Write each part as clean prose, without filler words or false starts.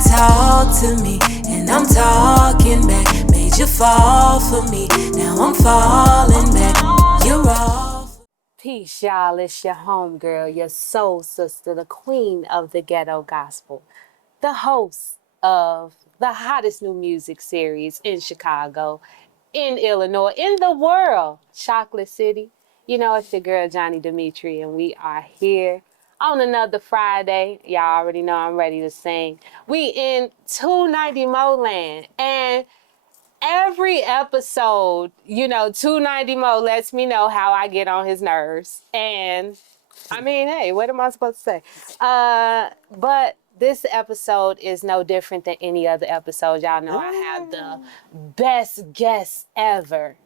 talk to me, and I'm talking back. Made you fall for me, now I'm falling back. You're off. Peace, y'all. It's your homegirl, your soul sister, the queen of the ghetto gospel, the host of the hottest new music series in Chicago, in Illinois, in the world, Chocolate City. You know, it's your girl, Johni Demeatri, and we are here on another Friday. Y'all already know I'm ready to sing. We in 290 Mo Land, and every episode, 290 Mo lets me know how I get on his nerves. And I mean, hey, what am I supposed to say? But this episode is no different than any other episode. Y'all know I have the best guest ever.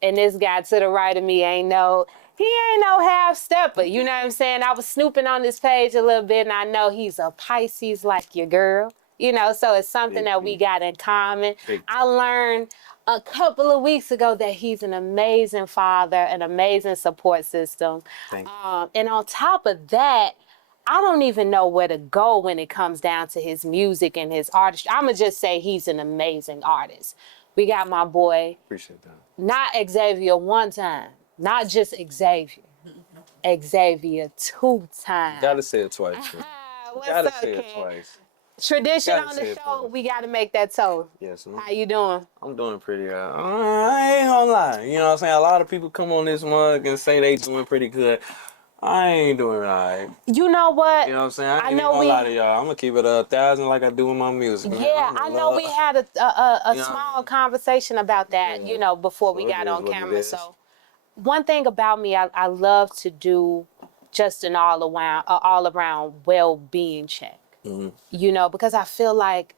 And this guy to the right of me ain't no half stepper. You know what I'm saying? I was snooping on this page a little bit, and I know he's a Pisces like your girl. So it's something that we got in common. I learned a couple of weeks ago that he's an amazing father, an amazing support system. And on top of that, I don't even know where to go when it comes down to his music and his artistry. I'm going to just say he's an amazing artist. We got my boy. Appreciate that. Not Xavier one time. Not just Xavier. Xavier 2 times. Gotta say it twice. Gotta say it twice. Tradition on the show, we gotta make that toast. Yes, ma'am. How you doing? I'm doing pretty good. I ain't gonna lie. You know what I'm saying? A lot of people come on this mug and say they doing pretty good. I ain't doing right. You know what? You know what I'm saying? I ain't gonna lie to y'all. I'm gonna keep it 1,000 like I do with my music. Yeah, I know we had a small conversation about that, before we got on camera. So one thing about me, I love to do just an all around well-being check. Mm-hmm. Because I feel like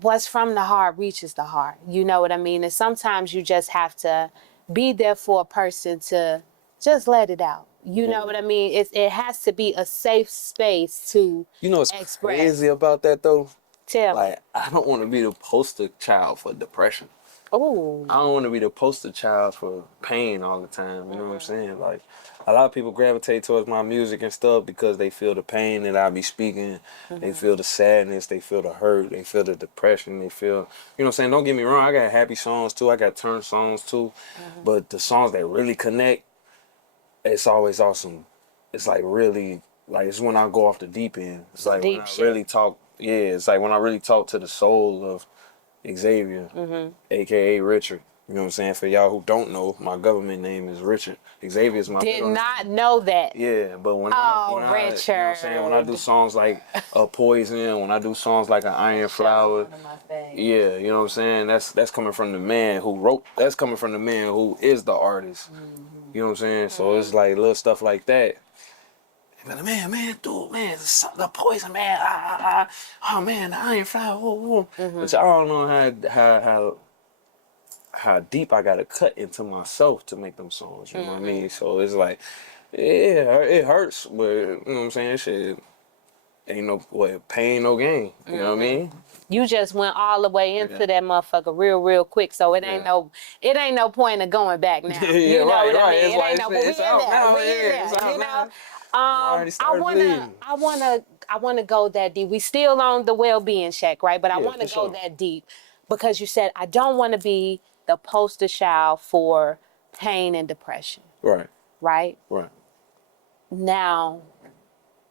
what's from the heart reaches the heart. You know what I mean? And sometimes you just have to be there for a person to just let it out. You know what I mean? It has to be a safe space to what's express. Crazy about that though? Tell me. I don't want to be the poster child for depression. Oh. I don't want to be the poster child for pain all the time. You know what I'm saying? Like, a lot of people gravitate towards my music and stuff because they feel the pain that I be speaking. Mm-hmm. They feel the sadness. They feel the hurt. They feel the depression. They feel, you know what I'm saying? Don't get me wrong. I got happy songs too. I got turn songs too. Mm-hmm. But the songs that really connect, it's always awesome. It's like really, like it's when I go off the deep end. It's like when I really talk, it's like when I really talk to the soul of Xavier, a.k.a. Richard. You know what I'm saying? For y'all who don't know, my government name is Richard. Xavier's my Did not know that. Yeah, but when I Richard. You know what I'm saying? When I do songs like Poison, when I do songs like An Iron Flower, yeah, you know what I'm saying? That's coming from the man who wrote, that's coming from the man who is the artist. You know what I'm saying? So it's like little stuff like that. But man, dude, the Poison, man, oh man, the Iron Flower, whoa. But I don't know how deep I gotta cut into myself to make them songs. You know what I mean? So it's like, it hurts, but you know what I'm saying? Shit, ain't no pain, no gain. You know what I mean? You just went all the way into that motherfucker real quick, so it ain't no point of going back now. You know what I mean? It's out now. I wanna go that deep. We still on the well-being check, right? But I wanna go that deep because you said I don't wanna be the poster child for pain and depression. Right. Right? Right. Now,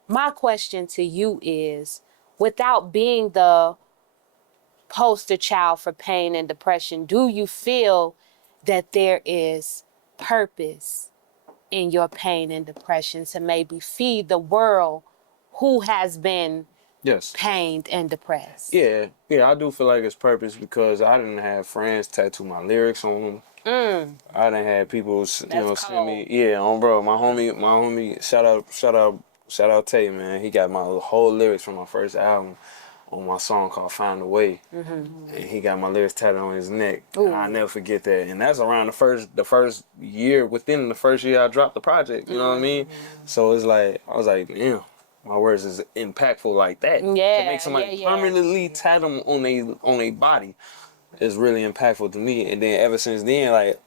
my question to you is, without being the poster child for pain and depression, do you feel that there is purpose in your pain and depression to maybe feed the world who has been pained and depressed? Yeah, I do feel like it's purpose because I didn't have friends tattoo my lyrics on them. I didn't have people, send me. Yeah, bro, my homie, shout out Tay, man. He got my whole lyrics from my first album on my song called Find a Way. And he got my lyrics tattooed on his neck. And I'll never forget that. And that's around the first year, within the first year I dropped the project, you know what I mean? So it's like, I was like, damn, my words is impactful like that. Yeah, to make somebody permanently tattoo on their body is really impactful to me. And then ever since then, like,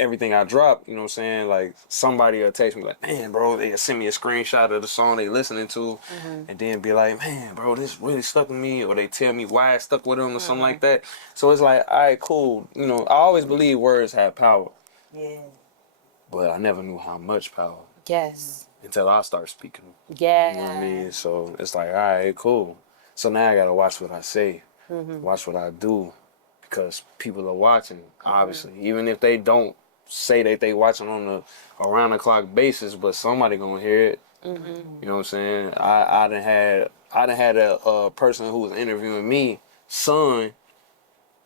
everything I drop, you know what I'm saying? Like, somebody will text me like, man, bro, they send me a screenshot of the song they listening to, and then be like, man, bro, this really stuck with me, or they tell me why it stuck with them or something like that. So it's like, all right, cool. You know, I always believe words have power. Yeah. But I never knew how much power. Yes. Until I start speaking. Yeah. You know what I mean? So it's like, all right, cool. So now I gotta watch what I say, watch what I do, because people are watching, obviously. Even if they don't say that they watching on the around the clock basis, but somebody gonna hear it. You know what I'm saying? I done had a person who was interviewing me, son,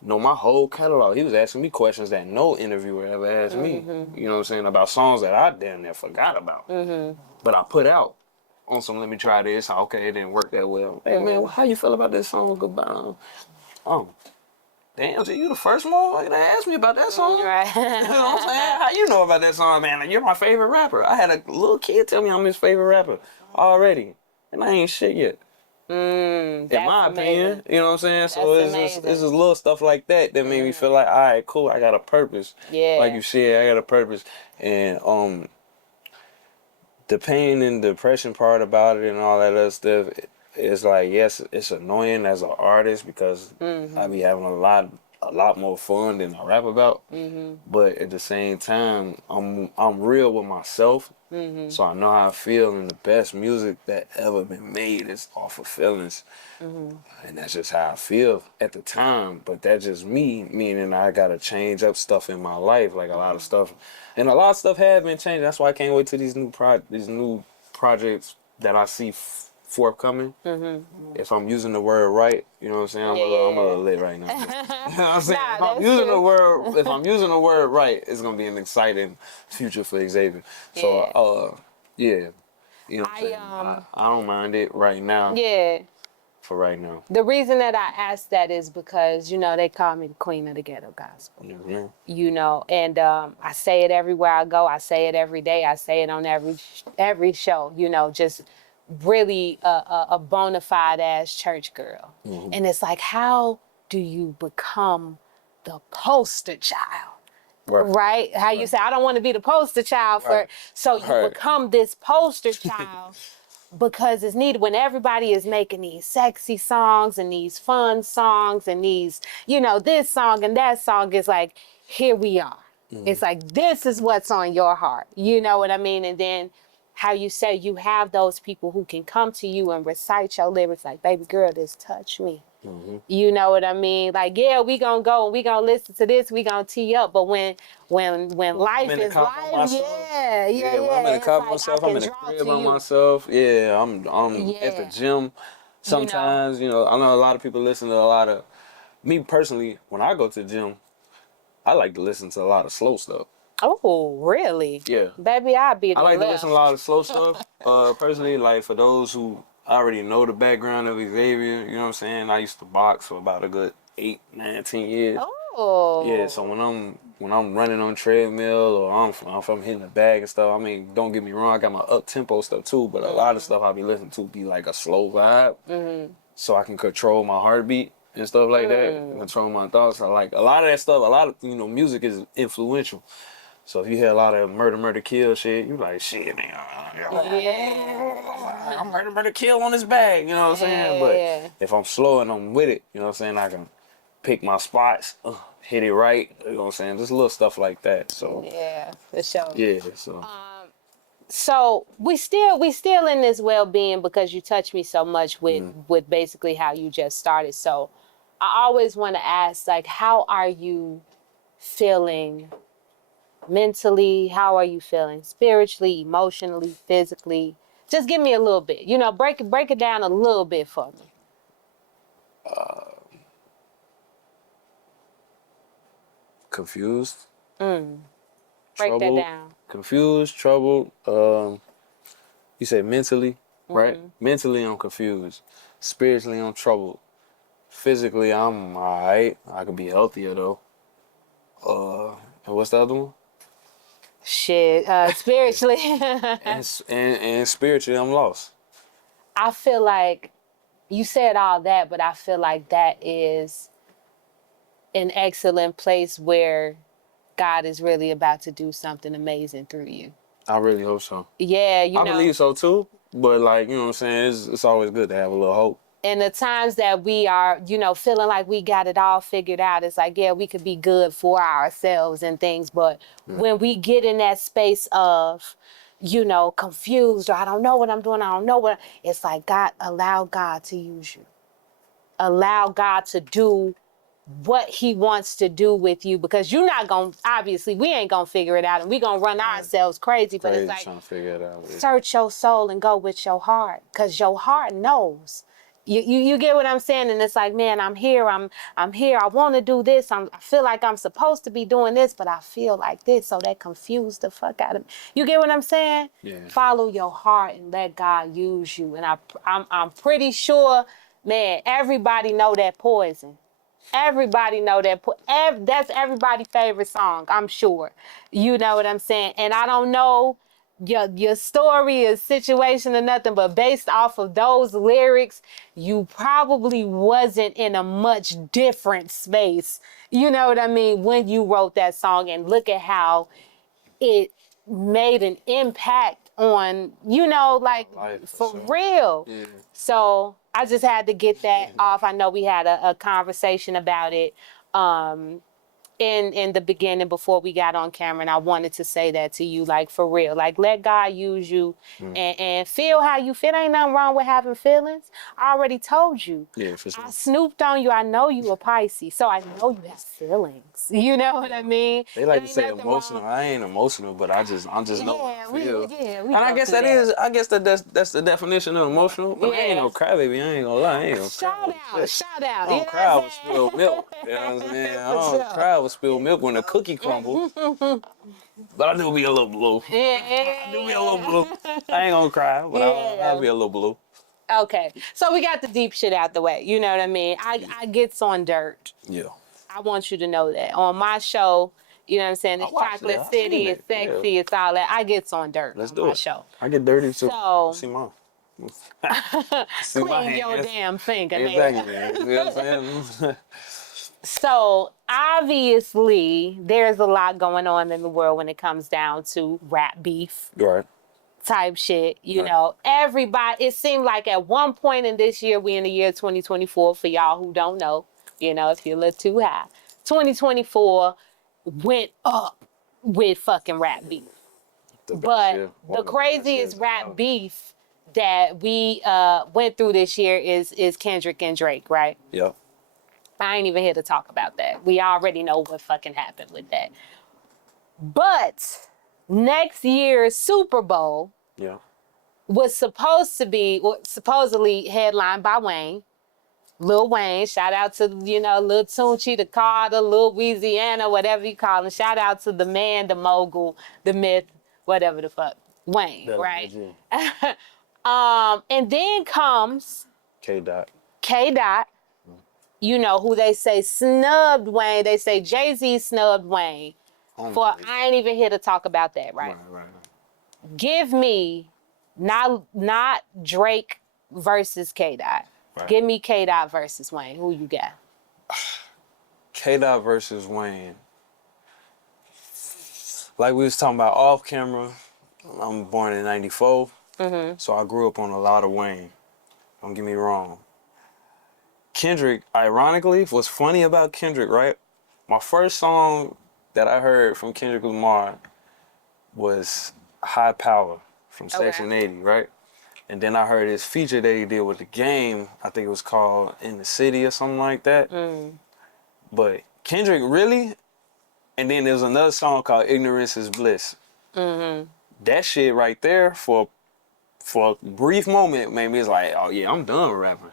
know my whole catalog. He was asking me questions that no interviewer ever asked me. You know what I'm saying? About songs that I damn near forgot about. But I put out on some, let me try this. Okay, it didn't work that well. Hey man, how you feel about this song? Goodbye. Oh, damn, so you the first one that asked me about that song? Right. You know what I'm saying? How you know about that song, man? You're my favorite rapper. I had a little kid tell me I'm his favorite rapper already. And I ain't shit yet. In my opinion, you know what I'm saying? So it's just little stuff like that that made me feel like, all right, cool, I got a purpose. Yeah. Like you said, I got a purpose. And the pain and depression part about it and all that other stuff, it's like, yes, it's annoying as an artist because I be having a lot more fun than I rap about. But at the same time, I'm real with myself, so I know how I feel, and the best music that ever been made is off of feelings, and that's just how I feel at the time. But that's just me, meaning I gotta change up stuff in my life, like a lot of stuff, and a lot of stuff have been changed. That's why I can't wait till these new projects that I see forthcoming. If I'm using the word right, you know what I'm saying? I'm a little lit right now. You know what I'm saying? If I'm using the word right, it's gonna be an exciting future for Xavier. So yeah. You know what I'm saying? I don't mind it right now. Yeah. For right now. The reason that I asked that is because, you know, they call me the queen of the ghetto gospel. You know, and I say it everywhere I go. I say it every day. I say it on every show, you know, just really a bona fide ass church girl. And it's like, how do you become the poster child? Right? How you say, I don't want to be the poster child for, so you become this poster child because it's needed when everybody is making these sexy songs and these fun songs and these, you know, this song and that song is like, here we are. It's like, this is what's on your heart. You know what I mean? And then how you say you have those people who can come to you and recite your lyrics like, baby girl, this touch me. You know what I mean? Like, yeah, we gonna go and we gonna listen to this, we gonna tee up. But when life is life, when I'm in the car by myself, I'm in the crib by myself. Yeah, I'm at the gym. Sometimes, you know, I know a lot of people listen to a lot of, me personally, when I go to the gym, I like to listen to a lot of slow stuff. Oh, really? Yeah. Baby, I'd be I like to listen to a lot of slow stuff. Personally, like for those who already know the background of Xavier, you know what I'm saying? I used to box for about a good 8, 9, 10 years. Oh. Yeah, so when I'm running on treadmill or if I'm hitting the bag and stuff, I mean, don't get me wrong, I got my up tempo stuff too, but a lot of stuff I be listening to be like a slow vibe, so I can control my heartbeat and stuff like that, and control my thoughts. I like a lot of that stuff. A lot of music is influential. So if you hear a lot of murder, kill shit, you like, shit, man. I'm murder, kill on this bag, you know what I'm saying? But if I'm slow and I'm with it, you know what I'm saying, I can pick my spots, hit it right, you know what I'm saying? Just little stuff like that. So yeah, for sure. Yeah, so. So we still in this well-being because you touched me so much with basically how you just started. So I always want to ask, like, how are you feeling mentally? How are you feeling spiritually, emotionally, physically? Just give me a little bit. You know, break it down a little bit for me. Confused. Break that down. Confused, troubled. You say mentally, right? Mentally, I'm confused. Spiritually, I'm troubled. Physically, I'm alright. I could be healthier though. And what's the other one? Shit, spiritually. and spiritually, I'm lost. I feel like you said all that, but I feel like that is an excellent place where God is really about to do something amazing through you. I really hope so. Yeah, you I know. believe so too. But like, you know what I'm saying? It's always good to have a little hope. And the times that we are, you know, feeling like we got it all figured out, it's like, yeah, we could be good for ourselves and things. But when we get in that space of, you know, confused, or I don't know what I'm doing, I don't know what, it's like, allow God to use you. Allow God to do what he wants to do with you, because you're not going to, obviously, we ain't going to figure it out, and we going to run ourselves crazy. But it's like, trying to figure it out. search your soul and go with your heart, because your heart knows. You get what I'm saying? And it's like, man, I'm here. I'm here. I want to do this. I feel like I'm supposed to be doing this, but I feel like this. So that confused the fuck out of me. You get what I'm saying? Yeah. Follow your heart and let God use you. And I'm pretty sure, man, everybody know that Poison. Everybody know that. That's everybody's favorite song, I'm sure. You know what I'm saying? And I don't know your story or situation or nothing, but based off of those lyrics, you probably wasn't in a much different space. You know what I mean? When you wrote that song, and look at how it made an impact on, you know, like Life, for sure. real. Yeah. So I just had to get that off. I know we had a conversation about it in the beginning before we got on camera, and I wanted to say that to you, like, for real. Like, let God use you and feel how you feel. Ain't nothing wrong with having feelings. I already told you. Yeah, for sure. I snooped on you. I know you a Pisces, so I know you have feelings. You know what I mean? They like Ain't to say nothing emotional. wrong. I ain't emotional, but I just know how I feel. We And I go guess through that's the definition of emotional. But I ain't no crybaby. I ain't gonna lie. I ain't no crybaby. Shout out. I don't You know cry what with I'm spilled milk. You know what I'm saying? I don't cry with spilled milk when the cookie crumbles. But I do be a little blue. I do be a little blue. I ain't gonna cry, but I'll be a little blue. Okay, so we got the deep shit out the way. You know what I mean? I gets on dirt. Yeah. I want you to know that. On my show, you know what I'm saying? It's Chocolate City, it's sexy, it's all that. I gets on dirt on my show. I get dirty too. So, See mine. clean your damn fingernails. Exactly, man. You know what I'm saying? So, obviously, there's a lot going on in the world when it comes down to rap beef. Right. Type shit, you know, everybody, it seemed like at one point in this year, we in the year 2024, for y'all who don't know, you know, if you look too high, 2024 went up with fucking rap beef. But the craziest rap beef that we went through this year is Kendrick and Drake, right? Yep. I ain't even here to talk about that. We already know what fucking happened with that. But next year's Super Bowl was supposed to be, supposedly headlined by Wayne. Lil Wayne, shout out to, you know, Lil Tunchi, the Carter, Lil Louisiana, whatever you call him. Shout out to the man, the mogul, the myth, whatever the fuck. Wayne, right? And then comes K-Dot. K-Dot, you know, who they say snubbed Wayne. They say Jay-Z snubbed Wayne. I ain't even here to talk about that, right? Right. Give me not Drake versus K-Dot. Right. Give me K-Dot versus Wayne. Who you got? K-Dot versus Wayne. Like we was talking about off camera, I'm born in 94, so I grew up on a lot of Wayne. Don't get me wrong. Kendrick, ironically, what's funny about Kendrick, right? My first song that I heard from Kendrick Lamar was High Power from Section 80, right? And then I heard his feature that he did with The Game. I think it was called In the City or something like that. But Kendrick really, and then there was another song called Ignorance is Bliss. That shit right there, for a brief moment, made me like, oh yeah, I'm done with rapping.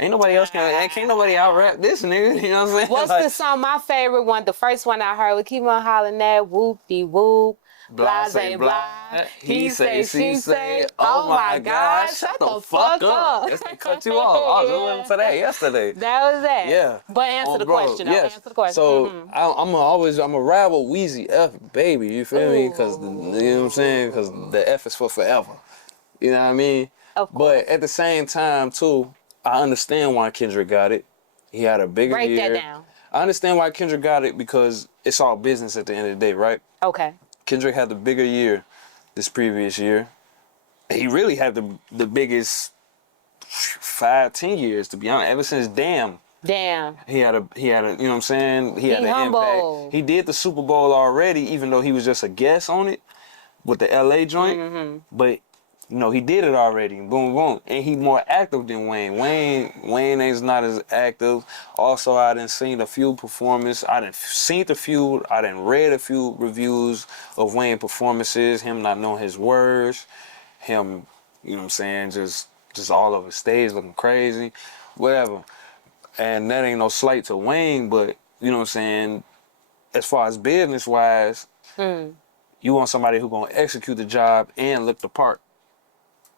Ain't nobody else can't nobody out rap this nigga, you know what I'm saying? What's the song? My favorite one, the first one I heard, we keep on hollering that whoop-de-whoop. Blase blah. He say, she say, oh my God, shut the fuck up. Yes, they cut you off. I was listening to that yesterday. That was that. Yeah. But answer the question. Yes. Answer the question. So I'm a rap with Weezy F, baby. You feel me? Because you know what I'm saying? Because the F is for forever. You know what I mean? Of course. But at the same time too, I understand why Kendrick got it. He had a bigger year. Break that down. I understand why Kendrick got it because it's all business at the end of the day, right? Okay. Kendrick had the bigger year this previous year. He really had the biggest 5-10 years, to be honest. Ever since Damn. Damn. He had a, you know what I'm saying? He had an humble. impact. He did the Super Bowl already, even though he was just a guest on it with the LA joint. But, you know, he did it already. Boom, boom. And he more active than Wayne. Wayne is not as active. Also, I done seen a few performances. I done seen a few. I done read a few reviews of Wayne performances. Him not knowing his words. Him, you know what I'm saying, just all over stage looking crazy. Whatever. And that ain't no slight to Wayne, but, you know what I'm saying, as far as business-wise, you want somebody who gonna execute the job and look the part.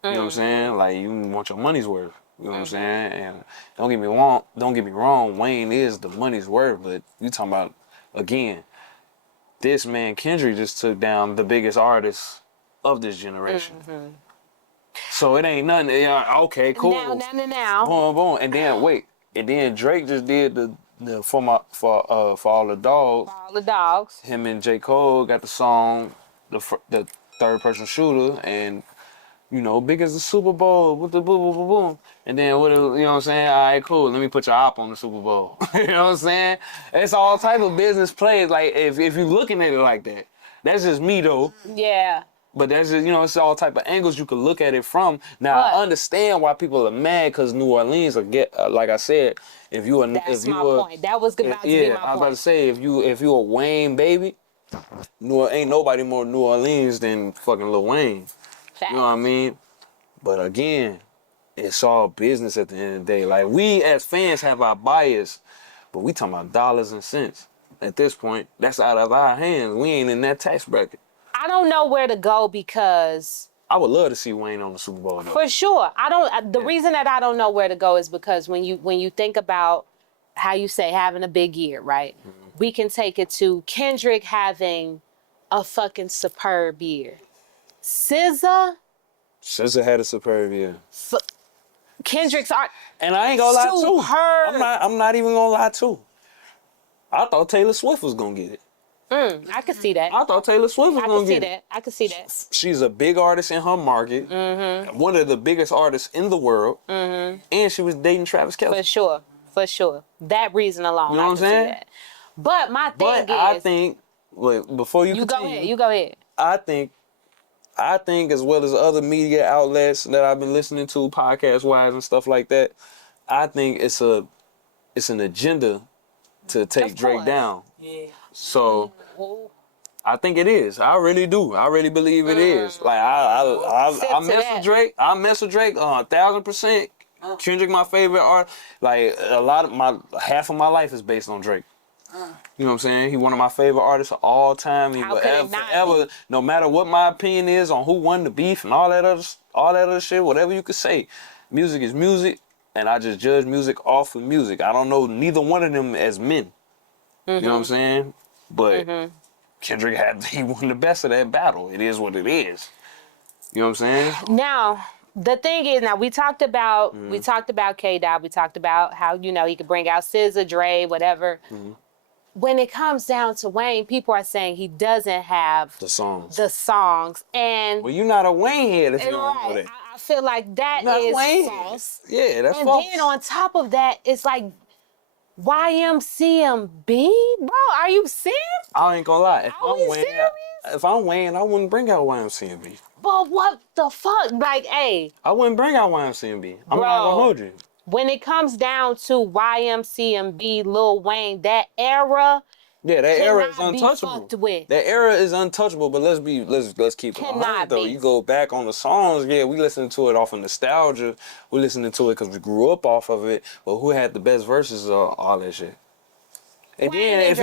You know what I'm saying? Like, you want your money's worth. You know what I'm saying? And don't get me wrong, Wayne is the money's worth, but you talking about, again, this man, Kendrick, just took down the biggest artist of this generation. So it ain't nothing. Yeah, okay, cool. Now. Boom, boom. And then, wait. And then Drake just did the for all the dogs. For all the dogs. Him and J. Cole got the song, the third person shooter, and you know, big as the Super Bowl with the boom, boom, boom, boom. And then you know what I'm saying? All right, cool. Let me put your op on the Super Bowl. You know what I'm saying? It's all type of business plays. Like if you're looking at it like that, that's just me though. Yeah. But that's just, you know, it's all type of angles you could look at it from. Now, I understand why people are mad because New Orleans, like I said, That's my point. That was about to be my point. I was about to say, if you a Wayne baby, ain't nobody more New Orleans than fucking Lil Wayne. Facts. You know what I mean? But again, it's all business at the end of the day. Like, we as fans have our bias, but we talking about dollars and cents. At this point, that's out of our hands. We ain't in that tax bracket. I don't know where to go because I would love to see Wayne on the Super Bowl though. For sure. The reason that I don't know where to go is because when you think about how you say having a big year, right? We can take it to Kendrick having a fucking superb year. SZA had a superb year. Kendrick's art. And I ain't gonna lie too. Superb. I'm not even gonna lie too. I thought Taylor Swift was gonna get it. I could see that. I thought Taylor Swift was gonna get it. I could see that. She's a big artist in her market. One of the biggest artists in the world. And she was dating Travis Kelce. For sure. That reason alone, you know what I'm saying? See that. But my thing is, I think, before you continue, you go ahead. I think as well as other media outlets that I've been listening to, podcast wise and stuff like that, I think it's an agenda to take Drake down. Yeah. So I think it is. I really do. I really believe it is. Like I mess with Drake. I mess with Drake 1,000%. Kendrick, my favorite artist. Like half of my life is based on Drake. You know what I'm saying? He one of my favorite artists of all time. He will forever, no matter what my opinion is on who won the beef and all that other shit, whatever you could say. Music is music, and I just judge music off of music. I don't know neither one of them as men. You know what I'm saying? But Kendrick he won the best of that battle. It is what it is. You know what I'm saying? Now, the thing is, we talked about K-Dot. We talked about how, he could bring out SZA, Dre, whatever. When it comes down to Wayne, people are saying he doesn't have the songs. And well, you're not a Wayne head if you don't know that. I feel like that is false. Yeah, that's and false. And then on top of that, it's like YMCMB? Bro, are you serious? I ain't gonna lie. If I'm Wayne, I wouldn't bring out YMCMB. But what the fuck? Like, hey. I wouldn't bring out YMCMB. I'm not gonna hold you. When it comes down to YMCMB, Lil Wayne, that era. Yeah, that era is untouchable. That era is untouchable, but let's keep it 100 though. You go back on the songs, we listen to it off of nostalgia. We listening to it because we grew up off of it. But who had the best verses of all that shit? And then if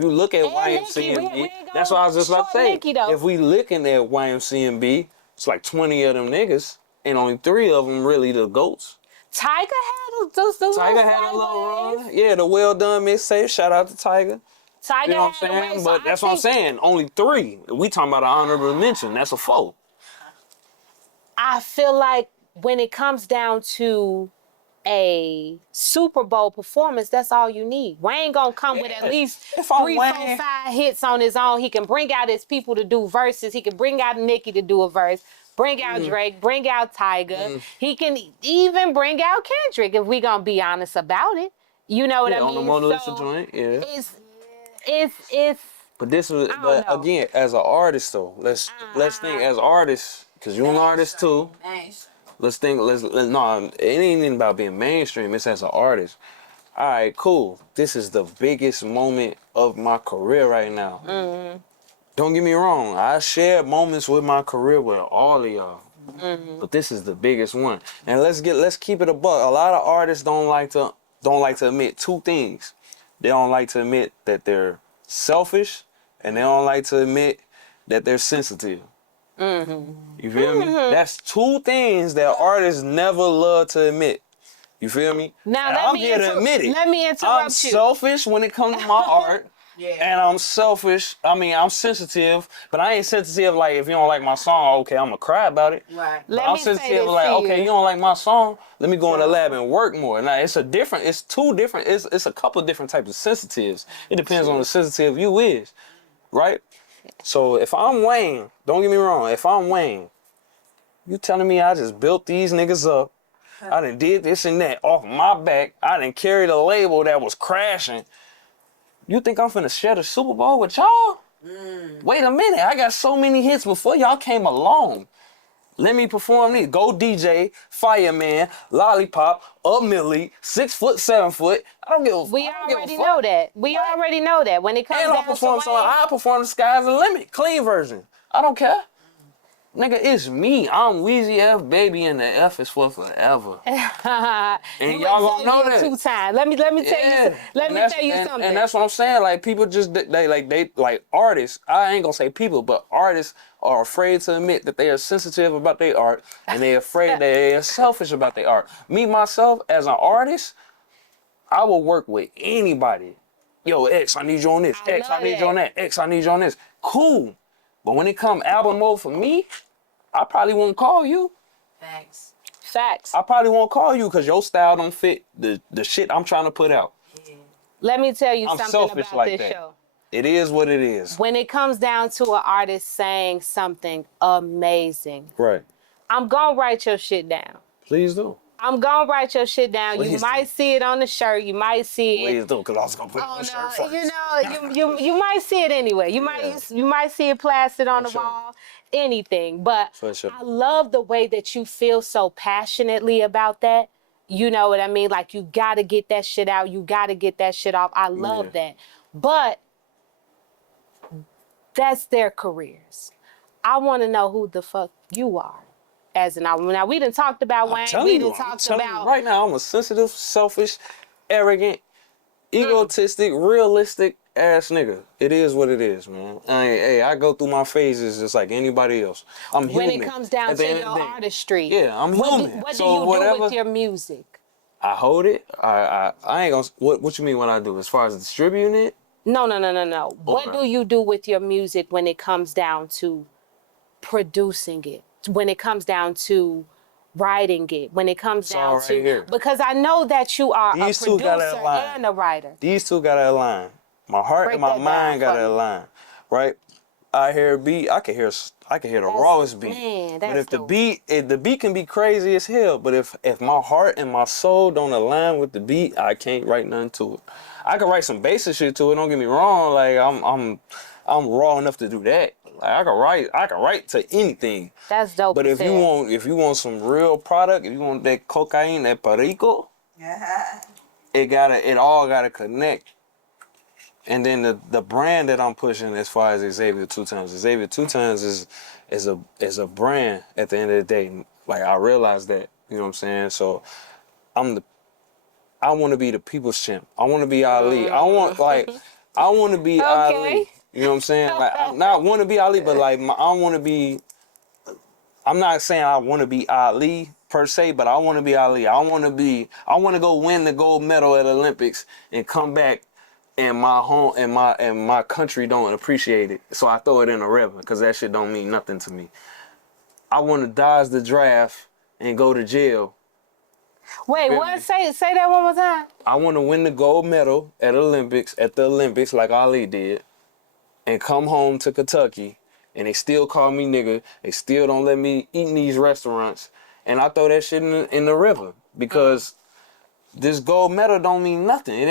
you look at YMCMB, that's what I was just about to say. If we looking at YMCMB, it's like 20 of them niggas, and only 3 of them really the GOATs. Tiger had a little run. Yeah, the Well Done mixtape. Shout out to Tiger. You know what I'm saying? But that's what I'm saying. Only 3. We talking about an honorable mention. That's a 4. I feel like when it comes down to a Super Bowl performance, that's all you need. Wayne gonna come with at least If I'm 3, 4, 5 hits on his own. He can bring out his people to do verses. He can bring out Nicki to do a verse. Bring out Drake. Bring out Tyga. He can even bring out Kendrick if we gonna be honest about it. You know what I on the mean? Mona Lisa joint, yeah. It's. But this was, I don't but know. again, as an artist though, let's think as artists, cause you're an artist too. Let's think. No, it ain't even about being mainstream. It's as an artist. All right, cool. This is the biggest moment of my career right now. Don't get me wrong. I shared moments with my career with all of y'all, but this is the biggest one. And let's keep it a buck. A lot of artists don't like to admit two things. They don't like to admit that they're selfish, and they don't like to admit that they're sensitive. You feel me? That's two things that artists never love to admit. You feel me? Now And let I'm me here to admit it. Let me interrupt I'm you. selfish when it comes to my art. And I'm selfish. I mean, I'm sensitive, but I ain't sensitive like if you don't like my song, okay, I'm gonna cry about it. Right. Let I'm me say sensitive this like, to okay, you. you don't like my song, let me go in the lab and work more. Now it's two different, it's a couple of different types of sensitives. It depends on the sensitive you is, right? So if I'm Wayne, don't get me wrong, if I'm Wayne, you telling me I just built these niggas up, I done did this and that off my back, I done carried a label that was crashing. You think I'm finna share the Super Bowl with y'all? Wait a minute, I got so many hits before y'all came along. Let me perform these. Go DJ, Fireman, Lollipop, Up Millie, 6 foot, 7 foot. I don't give a fuck. We already know that. We already know that. When it comes And down I perform to song. Wayne, I perform The Sky's the Limit, clean version. I don't care. Nigga, it's me. I'm Weezy F Baby, and the F is for forever. And you y'all gonna know Xavier that. 2x. Let me tell you. Let me tell you something. And that's what I'm saying. Like people just they artists. I ain't gonna say people, but artists are afraid to admit that they are sensitive about their art, and they're afraid that they are selfish about their art. Me myself as an artist, I will work with anybody. Yo, X, I need you on this. X, I need you on that. X, I need you on this. Cool. But when it come album mode for me, I probably won't call you. Facts. I probably won't call you because your style don't fit the shit I'm trying to put out. Let me tell you I'm something selfish about like this that. show. It is what it is. When it comes down to an artist saying something amazing, Right. I'm gonna write your shit down. Please do. I'm gonna write your shit down. Please You do. might see it on the shirt. You might see it. Please do, because I was going to put it on the shirt first. You might see it anyway. You might see it plastered on the wall, anything. But For sure. I love the way that you feel so passionately about that. You know what I mean? Like you gotta get that shit out. You gotta get that shit off. I love that. But that's their careers. I want to know who the fuck you are. As an album. Now we done talked about Wayne. We done talked about right now I'm a sensitive, selfish, arrogant, egotistic, realistic ass nigga. It is what it is, man. I go through my phases just like anybody else. I'm when human. it comes down At the to end your of the day. artistry. Yeah, I'm human. What do So you whatever, do with your music? I hold it. I ain't gonna. What you mean what I do as far as distributing it? No. What do you do with your music when it comes down to producing it? When it comes down to writing it? When it comes down all to right here. because I know that you are These a two gotta producer align. and a writer. These two gotta align. My heart Break and my that down mind for gotta me. align, right? I hear a beat. I can hear the rawest beat. Man, But that's if the dope. the beat can be crazy as hell, but if my heart and my soul don't align with the beat, I can't write nothing to it. I can write some basic shit to it. Don't get me wrong. Like I'm raw enough to do that. Like I can write to anything. That's dope. But if you want some real product, if you want that cocaine, that perico, it all gotta connect. And then the brand that I'm pushing as far as Xavier2x is a brand at the end of the day. Like I realize that, you know what I'm saying? So I want to be the people's champ. I want to be Ali. I want to be Ali. You know what I'm saying? Like I not want to be Ali, but like I want to be. I'm not saying I want to be Ali per se, but I want to be Ali. I want to go win the gold medal at the Olympics and come back and my home and my country don't appreciate it. So I throw it in a river because that shit don't mean nothing to me. I want to dodge the draft and go to jail Wait, Feel what? me? Say that one more time. I want to win the gold medal at the Olympics like Ali did, and come home to Kentucky, and they still call me nigga. They still don't let me eat in these restaurants, and I throw that shit in the river because this gold medal don't mean nothing. It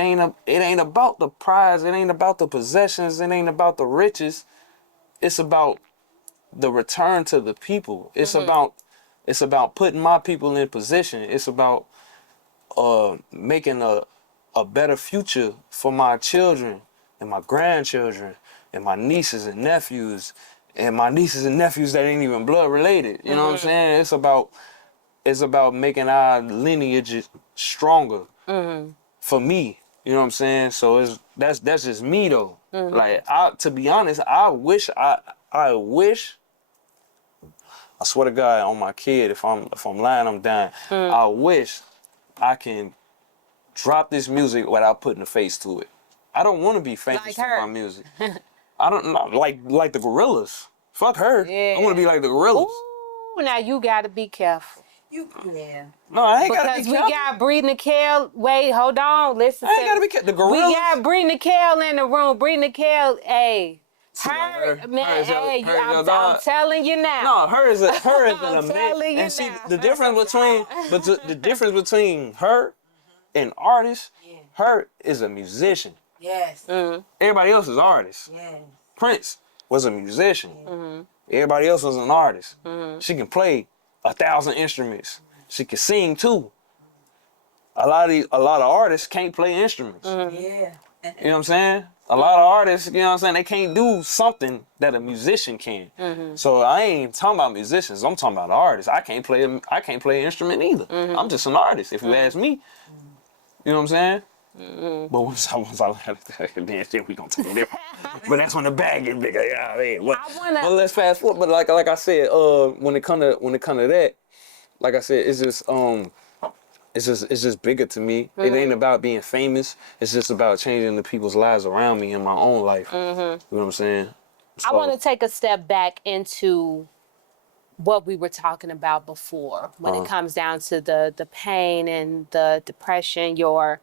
ain't about the prize. It ain't about the possessions. It ain't about the riches. It's about the return to the people. It's about putting my people in position. It's about making a better future for my children and my grandchildren and my nieces and nephews that ain't even blood related. You know what I'm saying? It's about making our lineage stronger for me. You know what I'm saying? So that's just me though. Like to be honest, I wish I swear to God on my kid, if I'm lying, I'm dying. I wish I can drop this music without putting a face to it. I don't want to be famous Like for her. my music. I don't know, like the Gorillas. Fuck her. Yeah. I want to be like the Gorillas. Ooh, now you gotta be careful. Yeah. No, I ain't gotta be Because we careful. got Bree Nicole. Wait, hold on. Listen I ain't to gotta me. be careful. The We Gorillas. got Bree Nicole in the room. Bree Nicole, hey. See, Her, her man, is your- hey, her is your I'm dog. telling you now. No, her is an I'm amazing. telling you And see now. the difference between her and artist. Her is a musician. Yes. Everybody else is artists. Yes. Prince was a musician. Everybody else was an artist. She can play 1,000 instruments. She can sing too. A lot of artists can't play instruments. Yeah. You know what I'm saying? A lot of artists, you know what I'm saying, they can't do something that a musician can. So I ain't talking about musicians. I'm talking about artists. I can't play an instrument either. I'm just an artist. If you ask me, you know what I'm saying? But once I then shit, we gonna take it different. But that's when the bag get bigger. Yeah, I mean, but let's fast forward. But like I said, when it come to that, like I said, it's just bigger to me. It ain't about being famous. It's just about changing the people's lives around me in my own life. You know what I'm saying? I So, want to take a step back into what we were talking about before when it comes down to the pain and the depression, your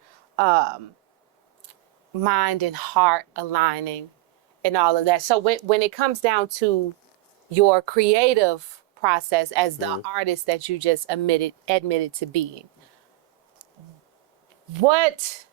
mind and heart aligning and all of that. So when it comes down to your creative process as the artist that you just admitted to being, what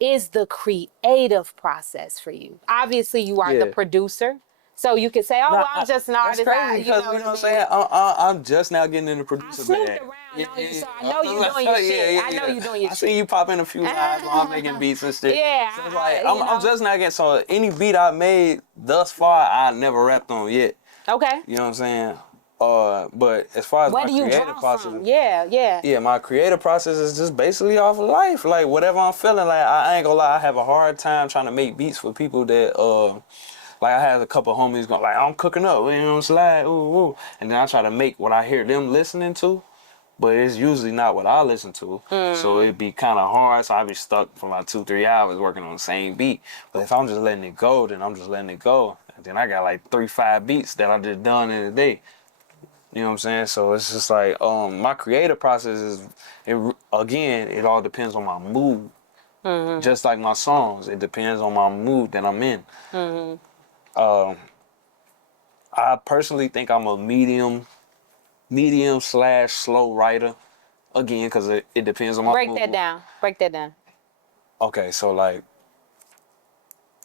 is the creative process for you? Obviously, you are the Yeah. producer. So you can say, oh, well, I'm just an That's artist. crazy because you know what I'm saying. I'm just now getting in the I producer snooped bag. around on you, so I know you're doing your shit. I know you're doing your I shit. see you pop in a few times while I'm making beats and shit. Yeah, So it's like you know. I'm just now getting, so any beat I made thus far I never rapped on yet. Okay. You know what I'm saying? But as far as Where my do you creative draw process, from? Yeah. my creative process is just basically off of life. Like whatever I'm feeling, like I ain't gonna lie, I have a hard time trying to make beats for people that like I had a couple of homies going like I'm cooking up, you know, slide, ooh, ooh. And then I try to make what I hear them listening to, but it's usually not what I listen to. So it'd be kind of hard. So I'd be stuck for like 2-3 hours working on the same beat. But if I'm just letting it go, then I'm just letting it go. And then I got like 3-5 beats that I just done in a day. You know what I'm saying? So it's just like my creative process is, it all depends on my mood. Just like my songs, it depends on my mood that I'm in. I personally think I'm a medium / slow writer. Again, because it depends on my Break mood. that down. Break that down. Okay, so like,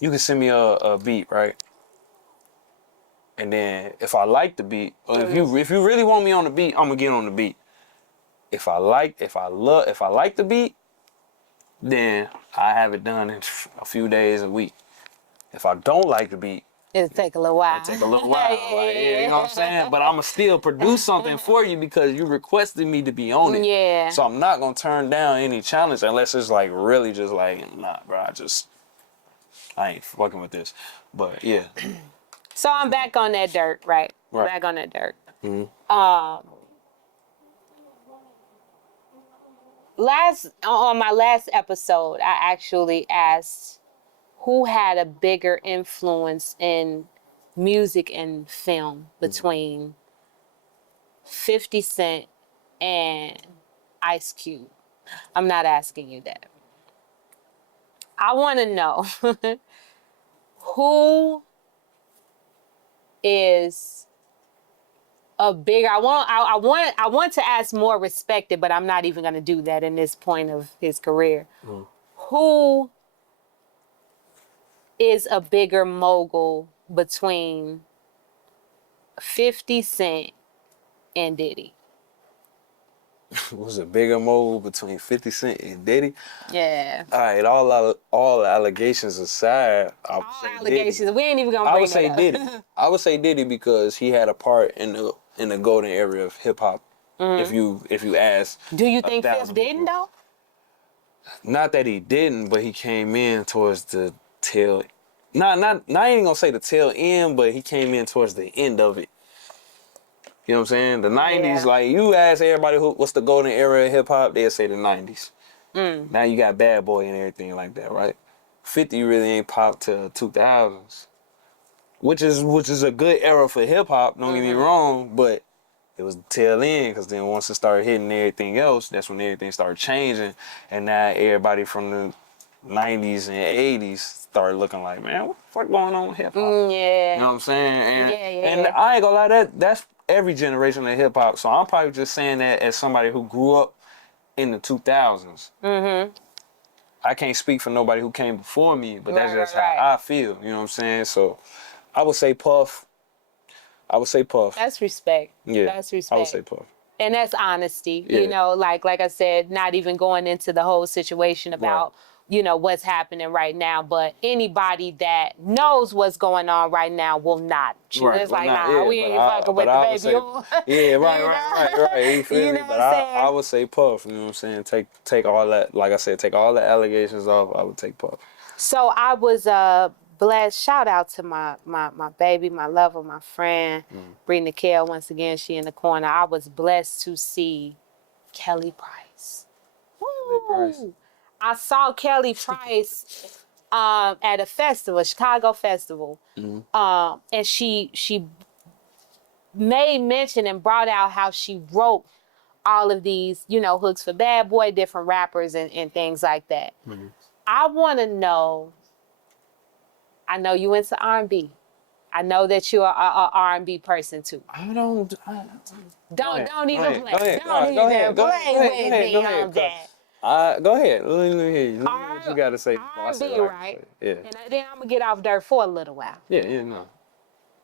you can send me a beat, right? And then if I like the beat, or if you really want me on the beat, I'm gonna get on the beat. If I like the beat, then I have it done in a few days, a week. If I don't like the beat, It'll take a little while. it take a little while. Like, yeah, you know what I'm saying? But I'ma still produce something for you because you requested me to be on it. Yeah. So I'm not gonna turn down any challenge unless it's like really just like, nah, bro, I ain't fucking with this. But yeah. So I'm back on that dirt, right? Right. Back on that dirt. On my last episode, I actually asked who had a bigger influence in music and film between 50 Cent and Ice Cube. I'm not asking you that. I want to know who is a bigger. I want to ask more respected, but I'm not even going to do that in this point of his career. Who is a bigger mogul between 50 Cent and Diddy? Was a bigger move between 50 Cent and Diddy? Yeah. All right, all allegations aside, I would All say allegations. Diddy. We ain't even gonna I bring would say that up. Diddy. I would say Diddy because he had a part in the golden era of hip hop. If you ask, Do you think 1,000 Fifth didn't people. though? Not that he didn't, but he came in towards the tail. Not I ain't gonna say the tail end, but he came in towards the end of it. You know what I'm saying? The 90s, like you ask everybody what's the golden era of hip hop, they'll say the 90s. Now you got Bad Boy and everything like that, right? 50 really ain't popped till 2000s, which is a good era for hip hop. Don't get me wrong, but it was the tail end because then once it started hitting everything else, that's when everything started changing, and now everybody from the 90s and 80s started looking like, man, what the fuck going on with hip hop? Yeah. You know what I'm saying? And Yeah. I ain't gonna lie, that's every generation of hip hop. So I'm probably just saying that as somebody who grew up in the 2000s. I can't speak for nobody who came before me, but that's just how I feel. You know what I'm saying? So I would say Puff. That's respect. Yeah, That's respect. I would say Puff. And that's honesty. Yeah. You know, like I said, not even going into the whole situation about, you know, what's happening right now. But anybody that knows what's going on right now will not. Right, It's well, like, nah, nah, yeah, we but ain't fucking with but the I would baby say, on. yeah, right. You feel You me? know But what I'm saying? I would say Puff. You know what I'm saying? Take all that, like I said, take all the allegations off. I would take Puff. So I was blessed. Shout out to my baby, my lover, my friend, Bree Nikhil. Once again, she in the corner. I was blessed to see Kelly Price. Price. Woo! I saw Kelly Price at a festival, Chicago festival, and she made mention and brought out how she wrote all of these, you know, hooks for Bad Boy, different rappers and things like that. I want to know. I know you into R&B. I know that you're a R&B person too. Don't Don't even play. Don't even play with me on that. Go ahead. Let me hear you. Let me hear what you got to say. R&B, right? Yeah. And then I'm gonna get off dirt for a little while. Yeah, no.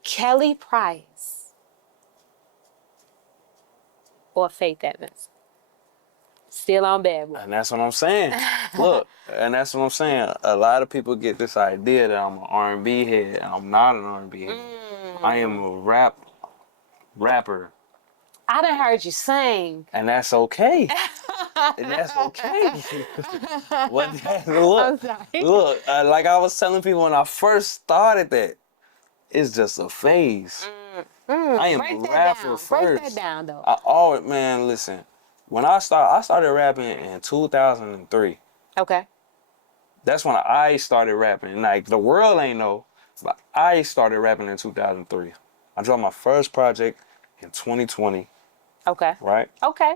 Kelly Price or Faith Evans? Still on Bad Boy. And that's what I'm saying. Look, and that's what I'm saying. A lot of people get this idea that I'm an R&B head, and I'm not an R&B head. I am a rapper. I done heard you sing. And that's okay. And that's okay. Look, I'm sorry. like I was telling people when I first started that, it's just a phase. I am a rapper first. Break that down, though. Man, listen. When I started rapping in 2003. Okay. That's when I started rapping. Like, the world ain't know, but I started rapping in 2003. I dropped my first project in 2020. Okay. Right? Okay.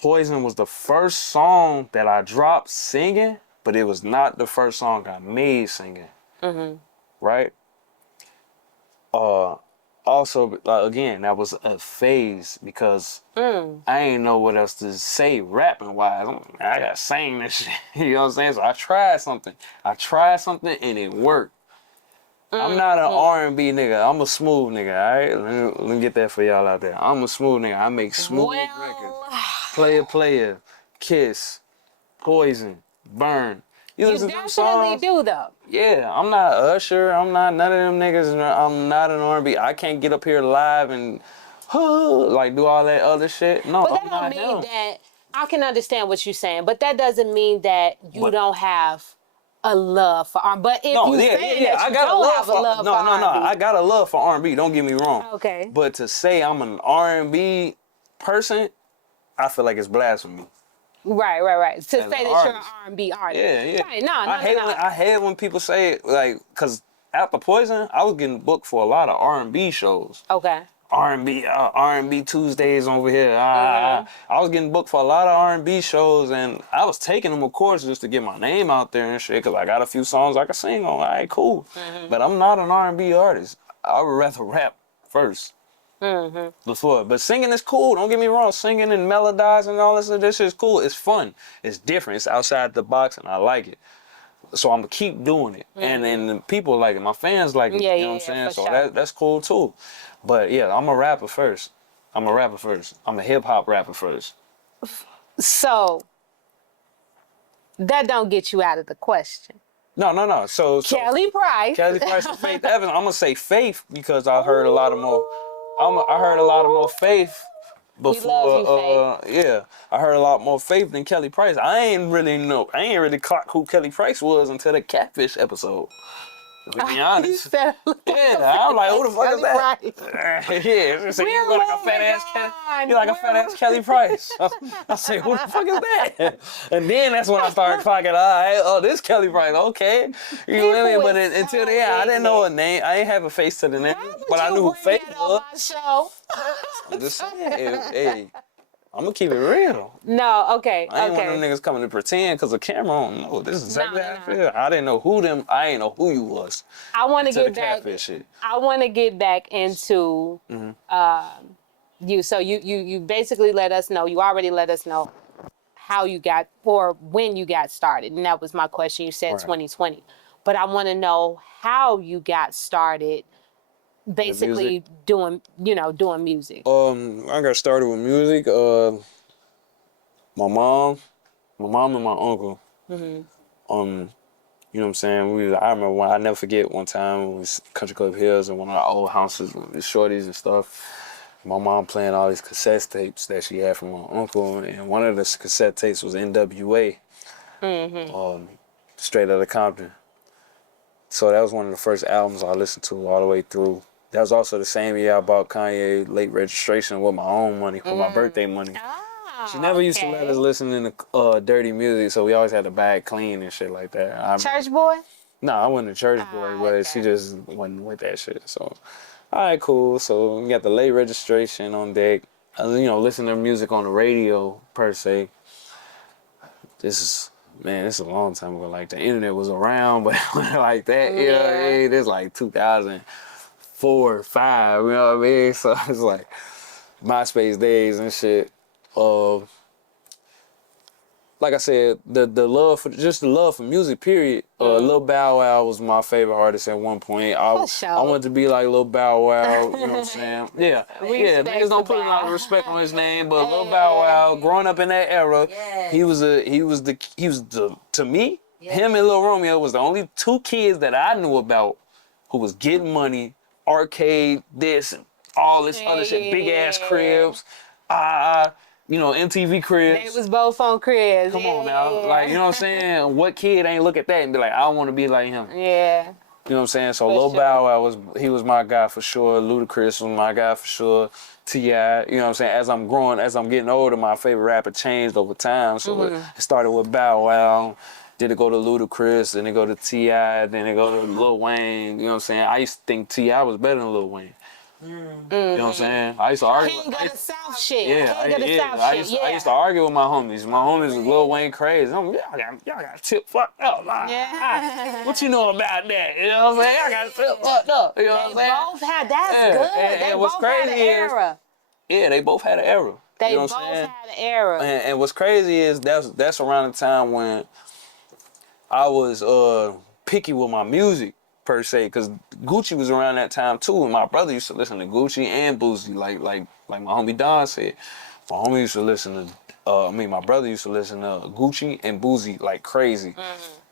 Poison was the first song that I dropped singing, but it was not the first song I made singing. Right? Also, again, that was a phase because I ain't know what else to say rapping wise. I gotta sing this shit. You know what I'm saying? So I tried something and it worked. I'm not an R&B nigga. I'm a smooth nigga, all right? Let me get that for y'all out there. I'm a smooth nigga. I make smooth records. Player, Kiss, Poison, Burn. You definitely do, though. Yeah, I'm not Usher. I'm not none of them niggas. I'm not an R&B. I can't get up here live and like do all that other shit. No, but that don't mean that I can understand what you're saying. But that doesn't mean that you don't have a love for R&B. But if you say that you don't have a love for R&B. I got a love for R&B. Don't get me wrong. Okay. But to say I'm an R&B person, I feel like it's blasphemy. Right. To say that you're an R&B artist. Yeah. Right. No. I hate when people say it, like, because after Poison, I was getting booked for a lot of R&B shows. Okay. R&B Tuesdays over here. I was getting booked for a lot of R&B shows, and I was taking them, of course, just to get my name out there and shit, because I got a few songs I can sing on. All right, cool. But I'm not an R&B artist. I would rather rap first. Before. But singing is cool. Don't get me wrong. Singing and melodizing and all this shit is cool. It's fun. It's different. It's outside the box, and I like it. So I'm gonna keep doing it, and the people like it. My fans like it. Yeah, you know what I'm saying? So sure. that's cool too. But yeah, I'm a rapper first. I'm a hip hop rapper first. So that don't get you out of the question. No. So Kelly Price. and Faith Evans. I'm gonna say Faith because I heard a lot of more. I heard a lot of more Faith before. love you, Yeah, I heard a lot more Faith than Kelly Price. I ain't really clock who Kelly Price was until the Catfish episode. To be honest. Yeah, I'm like, who the fuck is that? Yeah, it's you like a fat ass Kelly Price. I say, who the fuck is that? And then that's when I started clocking. All right, oh, this Kelly Price, okay. You know what I mean? But until then, I didn't know her name. I ain't have a face to the name, but I knew who Faith was. I'm just saying, hey. I'm gonna keep it real. No, okay. I ain't one of them niggas coming to pretend because the camera on. No, this is exactly how I feel. I didn't know who them. I ain't know who you was. I want to get back. Shit. I want to get back into you. So you basically let us know. You already let us know how you got or when you got started, and that was my question. You said 2020, but I want to know how you got started. Basically doing music. I got started with music. My mom and my uncle. You know what I'm saying? I remember I never forget one time it was Country Club Hills in one of our old houses with the shorties and stuff. My mom playing all these cassette tapes that she had from my uncle, and one of the cassette tapes was NWA, Straight Outta Compton. So that was one of the first albums I listened to all the way through. That was also the same year I bought Kanye Late Registration with my own money, with my birthday money. She never used to let us listen to dirty music, so we always had to buy it clean and shit like that. Church boy? No, I wasn't a church boy, but she just wasn't with that shit. So, all right, cool. So we got the Late Registration on deck. Listening to music on the radio per se. This is a long time ago. Like the internet was around, but like that, this is like 2004 or 5, you know what I mean? So it's like MySpace days and shit. Like I said, the love for music, period. Lil Bow Wow was my favorite artist at one point. I wanted to be like Lil Bow Wow, you know what I'm saying? Yeah. Niggas don't put a lot of respect on his name, but Lil Bow Wow, growing up in that era, he was to me, him and Lil Romeo was the only two kids that I knew about who was getting money, arcade, this and all this other shit, big ass cribs, MTV cribs. They was both on cribs. Come on now. Like, you know what I'm saying? What kid ain't look at that and be like, I want to be like him? Yeah. You know what I'm saying? So Lil Bow Wow was my guy for sure. Ludacris was my guy for sure. T.I., you know what I'm saying? As I'm getting older, my favorite rapper changed over time. So it started with Bow Wow. Then it go to Ludacris, then it go to T.I., then it go to Lil Wayne. You know what I'm saying? I used to think T.I. was better than Lil Wayne. You know what I'm saying? I used to argue. King of the South shit. Yeah, I used to argue with my homies. My homies was Lil Wayne crazy. Y'all got tip fucked up. What you know about that? You know what I'm saying? Y'all got tip fucked up. You know what I'm saying? They both had, that's good. They both had an era. Yeah, they both had an era. They both had an era. And what's crazy is that's around the time when I was picky with my music. Per se, because Gucci was around that time too, and my brother used to listen to Gucci and Boosie, like my homie Don said. My homie used to listen to, my brother used to listen to Gucci and Boosie like crazy,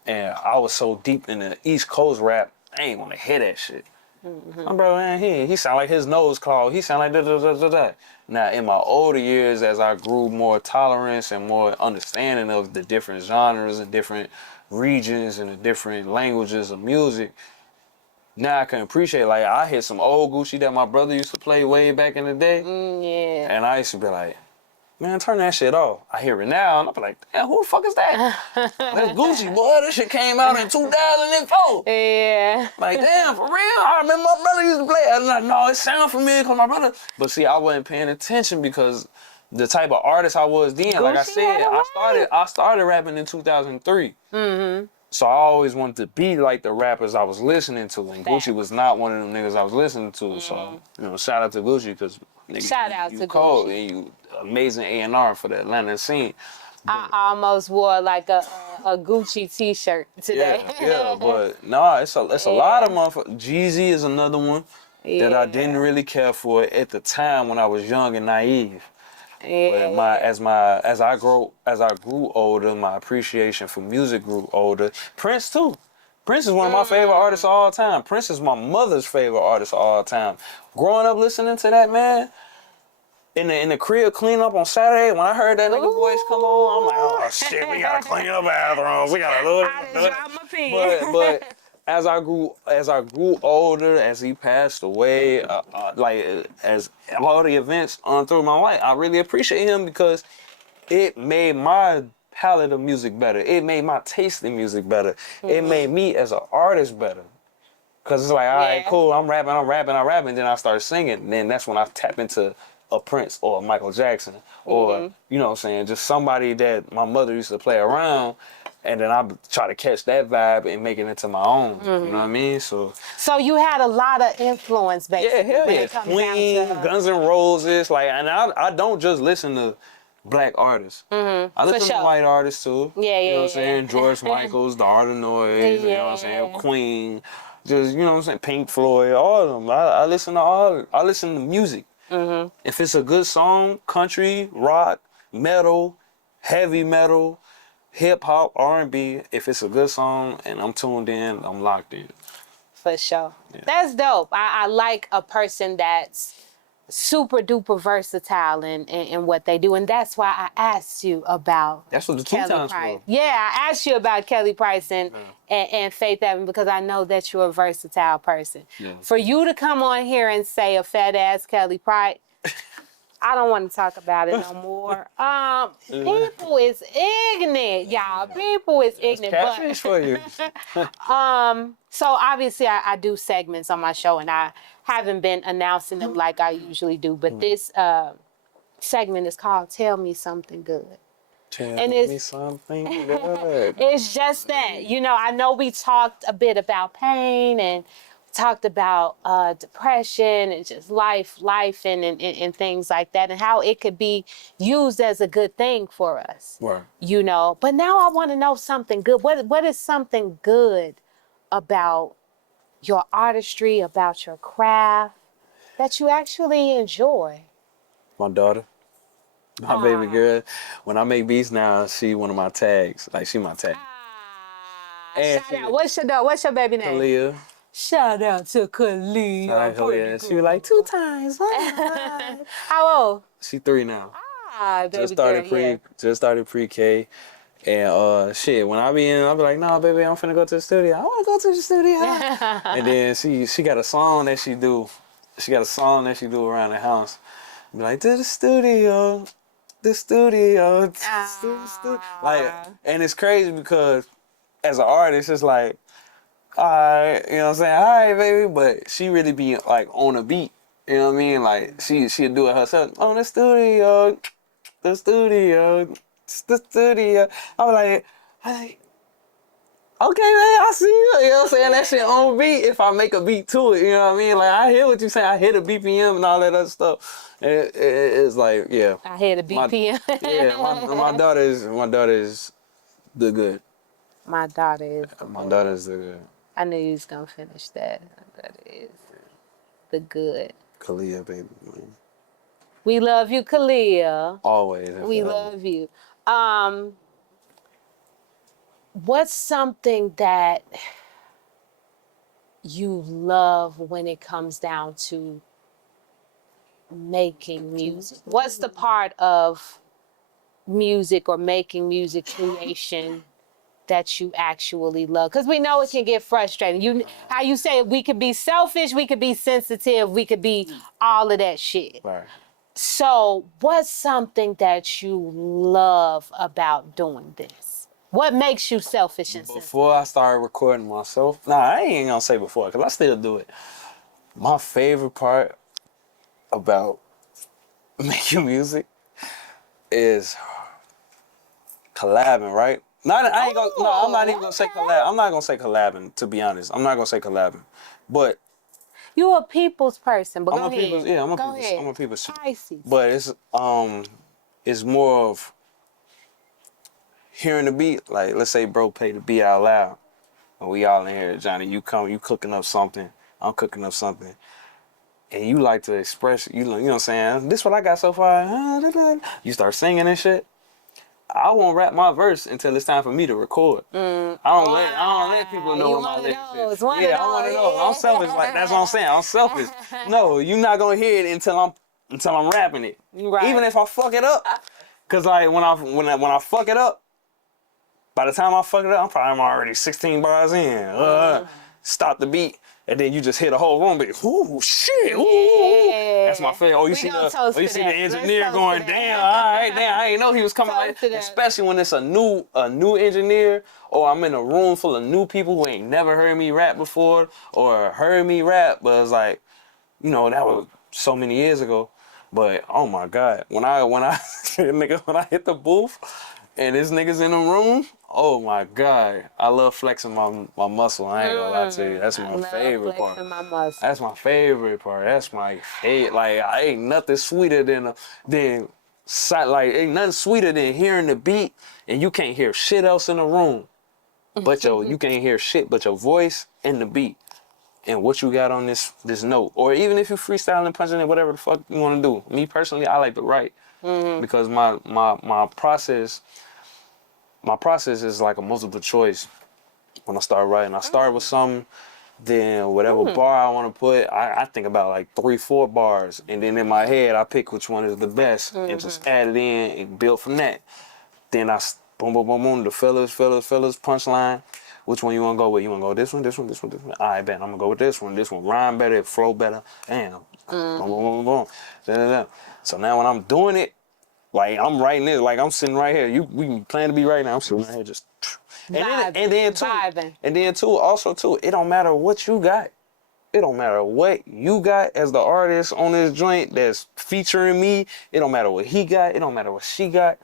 and I was so deep in the East Coast rap, I ain't want to hear that shit. My brother, man, he sound like his nose clogged. He sound like da. Now, in my older years, as I grew more tolerance and more understanding of the different genres and different regions and the different languages of music. Now I can appreciate, like, I hear some old Gucci that my brother used to play way back in the day. And I used to be like, Man, turn that shit off. I hear it now, and I'm like, damn, who the fuck is that? That's Gucci, boy. This shit came out in 2004. Yeah. Like, damn, for real? I remember my brother used to play it. I'm like, no, it sound familiar because my brother. But see, I wasn't paying attention because the type of artist I was then, Gucci like I said, I started rapping in 2003. Mm-hmm. So I always wanted to be like the rappers I was listening to, and Gucci was not one of them niggas I was listening to. So, shout out to Gucci because Shout out you to cold Gucci. and you amazing A&R for the Atlanta scene. I almost wore like a Gucci t-shirt today. Yeah, but no, it's a lot of motherfuckers. Jeezy is another one that I didn't really care for at the time when I was young and naive. Yeah. But as I grew older, my appreciation for music grew older. Prince too. Prince is one of my favorite artists of all time. Prince is my mother's favorite artist of all time. Growing up listening to that man, in the crib clean up on Saturday, when I heard that nigga voice come on, I'm like, oh shit, we gotta clean the bathrooms, we gotta do it. But as I grew older, as he passed away, as all the events through my life, I really appreciate him because it made my palette of music better. It made my taste in music better. It made me as an artist better. Cause it's like, all right, cool, I'm rapping, and then I start singing. And then that's when I tap into a Prince or a Michael Jackson or, you know what I'm saying, just somebody that my mother used to play around, and then I try to catch that vibe and make it into my own. You know what I mean? So you had a lot of influence, basically. yeah, hell yeah. Queen, Guns N' Roses, like, and I don't just listen to black artists. I listen to white artists too. Yeah, you know what I'm saying? George Michael's, The Art of Noise, you know what I'm saying? Queen, just, you know what I'm saying? Pink Floyd, all of them. I listen to I listen to music. If it's a good song, country, rock, metal, heavy metal, hip hop, R&B, if it's a good song and I'm tuned in, I'm locked in. For sure. Yeah. That's dope. I like a person that's super duper versatile in what they do, and that's why I asked you about that's what the Kelly 2 times Price. for. Yeah, I asked you about Kelly Price and Faith Evans because I know that you're a versatile person. Yeah. For you to come on here and say a fat ass Kelly Price, I don't want to talk about it no more. People is ignorant, y'all. People is ignorant. Catfish for you. So obviously I do segments on my show, and I haven't been announcing them like I usually do. But this segment is called "Tell Me Something Good." Tell me something good. It's just that, you know, I know we talked a bit about pain and talked about depression and just life and things like that, and how it could be used as a good thing for us. Right. You know, but now I want to know something good. What is something good about your artistry, about your craft that you actually enjoy? My daughter. My baby girl. When I make beats now, she one of my tags. Like, she my tag. And shout out. What's your baby name? Kalia. Shout out to Kalia. She was like 2 times. How old? She 3 now. Baby just started pre-K. And shit, when I be like, nah, baby, I'm finna go to the studio. I wanna go to the studio. And then she got a song that she do. She got a song that she do around the house. Be like, to the studio. The studio. Like, and it's crazy because as an artist, it's like, all right, you know what I'm saying? All right, baby, but she really be like on a beat. You know what I mean? Like, she'll do it herself. On the studio. The studio. The studio. I'm like, okay, man, I see you. You know what I'm saying? That shit on beat if I make a beat to it. You know what I mean? Like, I hear what you're saying. I hear the BPM and all that other stuff. And it's like, yeah. I hear the BPM. My daughter is the good. My daughter is. My daughter is the good. I knew you was gonna finish that. My daughter is the good. Kalia, baby. Man. We love you, Kalia. Always. We love you. What's something that you love when it comes down to making music? What's the part of music or making music creation that you actually love? Because we know it can get frustrating. How you say we could be selfish, we could be sensitive, we could be all of that shit. Right. So, what's something that you love about doing this? What makes you selfish and sensitive? Before I started recording myself, nah, I ain't gonna say before, because I still do it. My favorite part about making music is collabing, right? I'm not even gonna say collab. I'm not gonna say collabing, to be honest. I'm not gonna say collabing. But You a people's person, but I'm go a people's ahead. I'm a people's shit. Pisces. But it's more of hearing the beat. Like, let's say bro play the beat out loud. And we all in here, Johnny, you cooking up something, I'm cooking up something. And you like to express, you know what I'm saying? This what I got so far. You start singing and shit. I won't rap my verse until it's time for me to record. I don't let people know what my lyrics is. Yeah, I'm one of those. I'm selfish. Like, that's what I'm saying. I'm selfish. No, you're not gonna hear it until I'm rapping it. Right. Even if I fuck it up. Cause like when I fuck it up, by the time I fuck it up, I'm already 16 bars in. Stop the beat. And then you just hit a whole room, but ooh, shit, ooh. Yeah. That's my favorite. Oh, you see the engineer going, damn, all right, damn, I didn't know he was coming like that. Especially when it's a new engineer, or I'm in a room full of new people who ain't never heard me rap before, or heard me rap, but it's like, you know, that was so many years ago. But oh my God, when I when I hit the booth and this niggas in the room, oh my God, I love flexing my muscle. I ain't gonna lie to you, that's my favorite part. That's my favorite part. That's my favorite. Like, I ain't nothing sweeter than ain't nothing sweeter than hearing the beat and you can't hear shit else in the room, but you can't hear shit but your voice and the beat. And what you got on this note, or even if you freestyling, punching it, whatever the fuck you want to do. Me personally, I like to write because my process is like a multiple choice. When I start writing, I start with something, then whatever bar I want to put, I think about like 3-4 bars, and then in my head I pick which one is the best and just add it in and build from that. Then I boom, boom, boom, boom, the fillers, punchline. Which one you want to go with? You want to go this one, this one, this one, this one? All right, bet. I'm going to go with this one. This one rhyme better, it flow better. Damn. Boom, boom, boom, boom. Da, da, da. So now when I'm doing it, like I'm writing it, like I'm sitting right here. We plan to be right now. I'm sitting right here just. And then too, also too, it don't matter what you got. It don't matter what you got as the artist on this joint that's featuring me. It don't matter what he got. It don't matter what she got.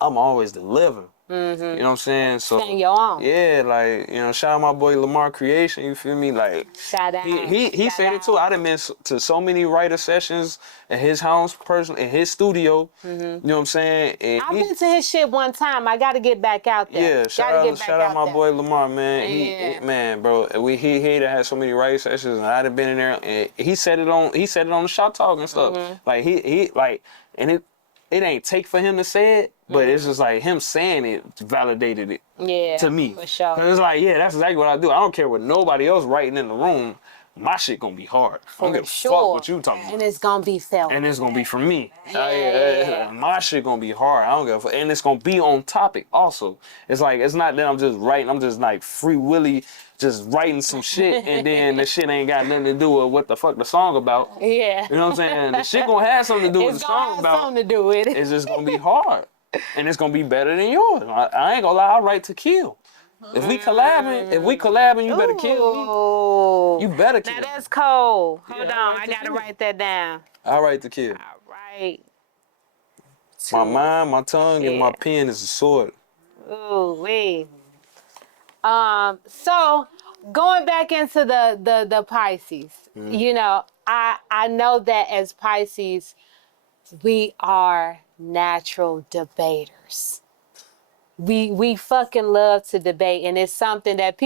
I'm always delivering. You know what I'm saying? So Stand your own. yeah, like, you know, shout out my boy Lamar Creation, you feel me? Like, shout out. He said it too. I done been to so many writer sessions at his house, in his studio. You know what I'm saying? And I've been to his shit one time. I gotta get back out there. Yeah, shout out my boy Lamar, man. Man, bro, he done had so many writer sessions, and I done been in there, and he said it on the Shop Talk and stuff. Like he and it ain't take for him to say it, but it's just like him saying it validated it to me. For sure. Cause it's like, yeah, that's exactly what I do. I don't care what nobody else writing in the room. My shit gonna be hard. I don't give a fuck what you talking about. And it's gonna be felt. And it's gonna be for me. My shit gonna be hard. I don't give a fuck. And it's gonna be on topic also. It's like, it's not that I'm just writing. I'm just like free willy, just writing some shit, and then the shit ain't got nothing to do with what the fuck the song about. Yeah. You know what I'm saying? The shit gonna have something to do with the song about. It's gonna have something to do with it. It's just gonna be hard. And it's gonna be better than yours. I ain't gonna lie, I write to kill. If we collabing, you better kill me. You better kill me. Now that's cold. Hold on, I gotta write that down. I write to kill. All right. My mind, my tongue, and my pen is a sword. Ooh, wee. So going back into the Pisces, you know, I know that as Pisces, we are natural debaters. We fucking love to debate, and it's something that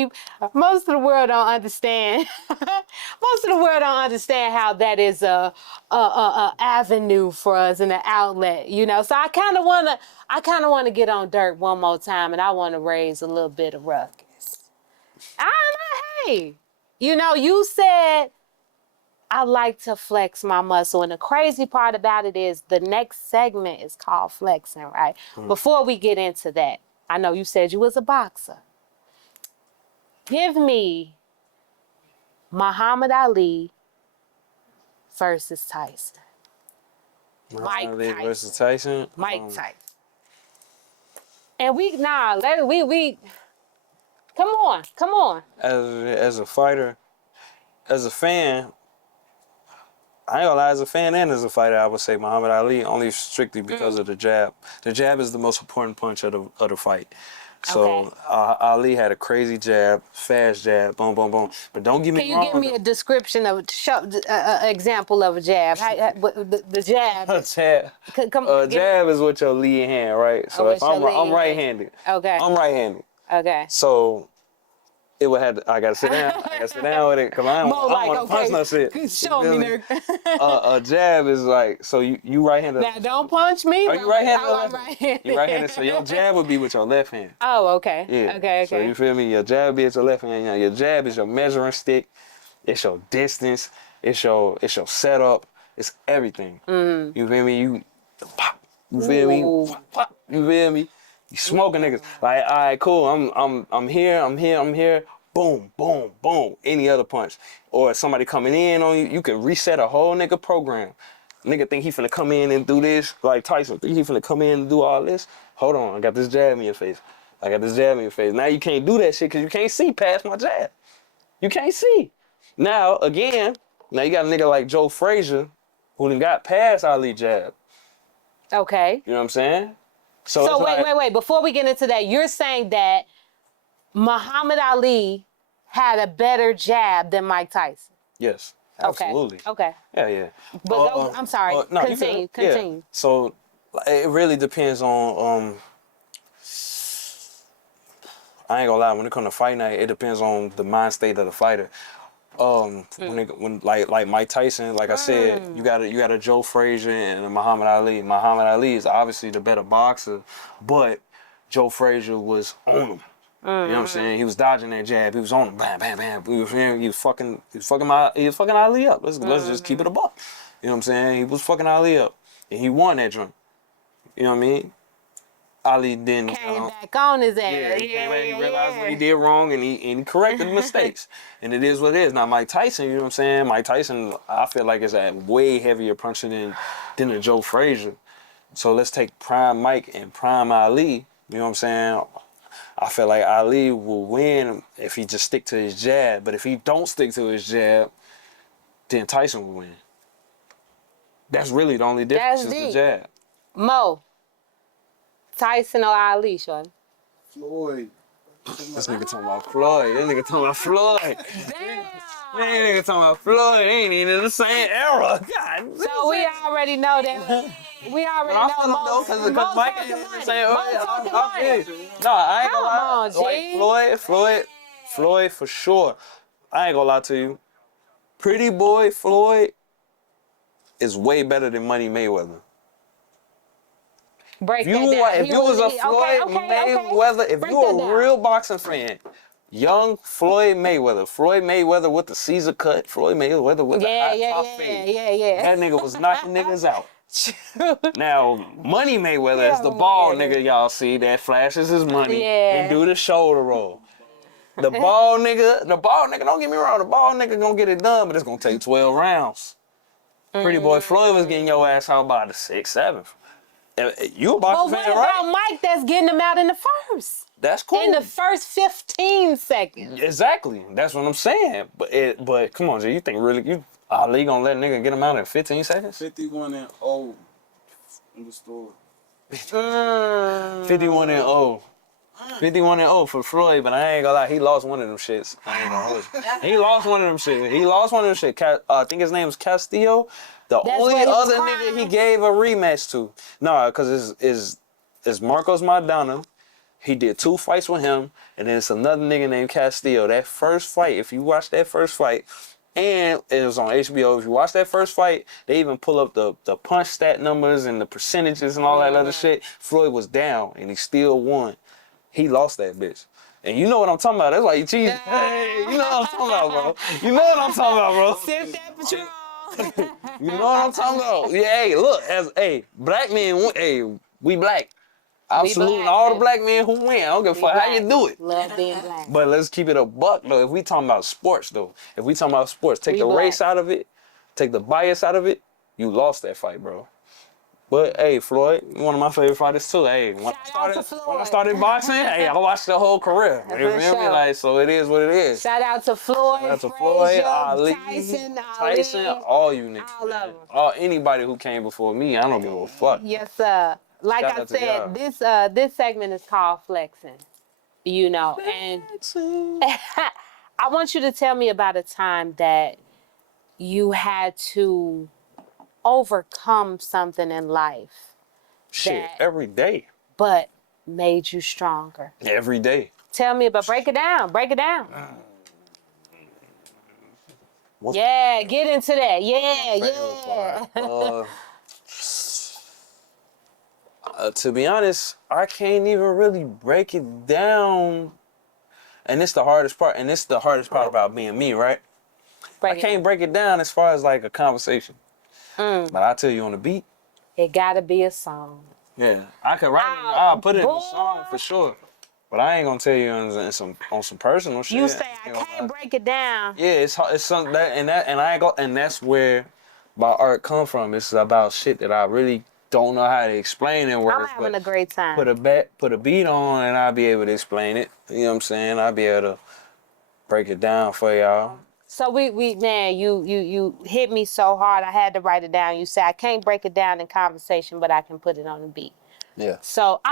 most of the world don't understand. Most of the world don't understand how that is a avenue for us and an outlet, you know. So I kind of wanna get on dirt one more time, and I want to raise a little bit of ruckus. Hey, you know, you said I like to flex my muscle, and the crazy part about it is the next segment is called flexing, right? Before we get into that, I know you said you was a boxer. Give me Muhammad Ali versus Tyson. Mike Ali Tyson. versus Tyson. Mike Tyson. And we come on. As a fighter, as a fan, I ain't gonna lie, as a fan and as a fighter, I would say Muhammad Ali, only strictly because of the jab. The jab is the most important punch of the fight. So Ali had a crazy jab, fast jab, boom, boom, boom. But don't get me wrong. Can you give me a description of example of a jab? The jab. A jab. Jab is with your lead hand, right? So if I'm right-handed. Okay. I'm right-handed. Okay. So it would have to, I gotta sit down. I gotta sit down with it because I don't want to punch no shit. Show me, nigga. A jab is like, so you right-handed. Now don't punch me. Are you right-handed? Oh, I'm right-handed. You right-handed, so your jab would be with your left hand. Oh, okay. Yeah. Okay. So you feel me? Your jab be with your left hand. Your jab is your measuring stick. It's your distance. It's your setup. It's everything. You feel me? You pop. You feel me? Pop. You feel me? You smoking niggas. Like, all right, cool. I'm here. Boom, boom, boom. Any other punch. Or somebody coming in on you, you can reset a whole nigga program. Nigga think he finna come in and do this. Like Tyson think he finna come in and do all this. Hold on, I got this jab in your face. Now you can't do that shit because you can't see past my jab. You can't see. Now you got a nigga like Joe Frazier who done got past Ali jab. Okay. You know what I'm saying? So wait. Before we get into that, you're saying that Muhammad Ali had a better jab than Mike Tyson. Yes, absolutely. Okay. Yeah. But I'm sorry. No, continue. Yeah. So it really depends on. I ain't gonna lie. When it comes to fight night, it depends on the mind state of the fighter. When like Mike Tyson, like I said, you got a Joe Frazier and a Muhammad Ali. Muhammad Ali is obviously the better boxer, but Joe Frazier was on him. You know what I'm saying? He was dodging that jab. He was on him. Bam, bam, bam. He was fucking Ali up. Let's just keep it a buck. You know what I'm saying? He was fucking Ali up, and he won that joint. You know what I mean? Ali then came back on his ass. Yeah, he came back. He realized what he did wrong, and he corrected the mistakes. And it is what it is. Now Mike Tyson, you know what I'm saying? Mike Tyson, I feel like is a way heavier puncher than a Joe Frazier. So let's take prime Mike and prime Ali. You know what I'm saying? I feel like Ali will win if he just stick to his jab. But if he don't stick to his jab, then Tyson will win. That's really the only difference is the jab. Mo, Tyson or Ali, Shorty? Floyd. This nigga talking about Floyd. Damn. This nigga talking about Floyd. They ain't even in the same era. God. So we already know that. We already know because Mike ain't in the same era. No, I ain't gonna lie. Like Floyd for sure. I ain't gonna lie to you. Pretty boy Floyd is way better than Money Mayweather. Break that down. If you was a Floyd Mayweather, if you a real boxing fan, young Floyd Mayweather with the Caesar cut, Floyd Mayweather with the hot top fade. Yeah. That nigga was knocking niggas out. Now, Money Mayweather is the bald nigga y'all see that flashes his money and do the shoulder roll. The bald nigga, don't get me wrong, the bald nigga gonna get it done, but it's gonna take 12 rounds. Pretty boy Floyd was getting your ass out by the 6th, 7th. You a boxing fan, right? But what about Mike that's getting him out in the first? That's cool. In the first 15 seconds. Exactly. That's what I'm saying. But come on, G, you think really Ali gonna let a nigga get him out in 15 seconds? 51-0 in the store. 51-0. 51-0 for Floyd, but I ain't gonna lie, he lost one of them shits. I ain't gonna hold you. He lost one of them shit. I think his name is Castillo. The only other nigga he gave a rematch to. No, because it's Marcos Maidana. He did 2 fights with him, and then it's another nigga named Castillo. That first fight, if you watch that first fight, and it was on HBO, if you watch that first fight, they even pull up the punch stat numbers and the percentages and all that other shit. Floyd was down, and he still won. He lost that bitch. And you know what I'm talking about. That's like, geez, hey, you know what I'm talking about, bro. You know what I'm talking about, bro. Sip that Patron. You know what I'm talking about. Yeah, hey, look, black men, we black. I'm saluting all the black men who win. I don't give a fuck how you do it. Love being black. But let's keep it a buck, though. If we talking about sports, take the race out of it, take the bias out of it, you lost that fight, bro. But hey, Floyd, one of my favorite fighters too. Hey, when Shout out to Floyd. I started boxing, hey, I watched the whole career. You For feel me? sure. Like, so it is what it is. Shout out to Floyd, Shout out to Floyd, Frazier, Ali, Tyson, all you niggas. all man. of them. All anybody who came before me, I don't give a fuck. Yes, sir. Like Shout I out to y'all. said, this segment is called Flexing. You know, and I want you to tell me about a time that you had to overcome something in life, Shit, that- every day. but made you stronger. Every day. Tell me about, break it down. What- Yeah, get into that. Yeah. To be honest, I can't even really break it down. And it's the hardest part. And it's the hardest part about being me, right? I can't break it down as far as like a conversation. But I'll tell you on the beat. It gotta be a song. Yeah. I could write it. I'll put it in a song for sure. But I ain't gonna tell you on some personal shit. You say I can't break it down. Yeah, it's hard, it's something and I ain't go, and that's where my art come from. It's about shit that I really don't know how to explain in words. I'm having a great time. Put a beat on and I'll be able to explain it. You know what I'm saying? I'll be able to break it down for y'all. So man, you hit me so hard I had to write it down. You say I can't break it down in conversation, but I can put it on the beat. Yeah. So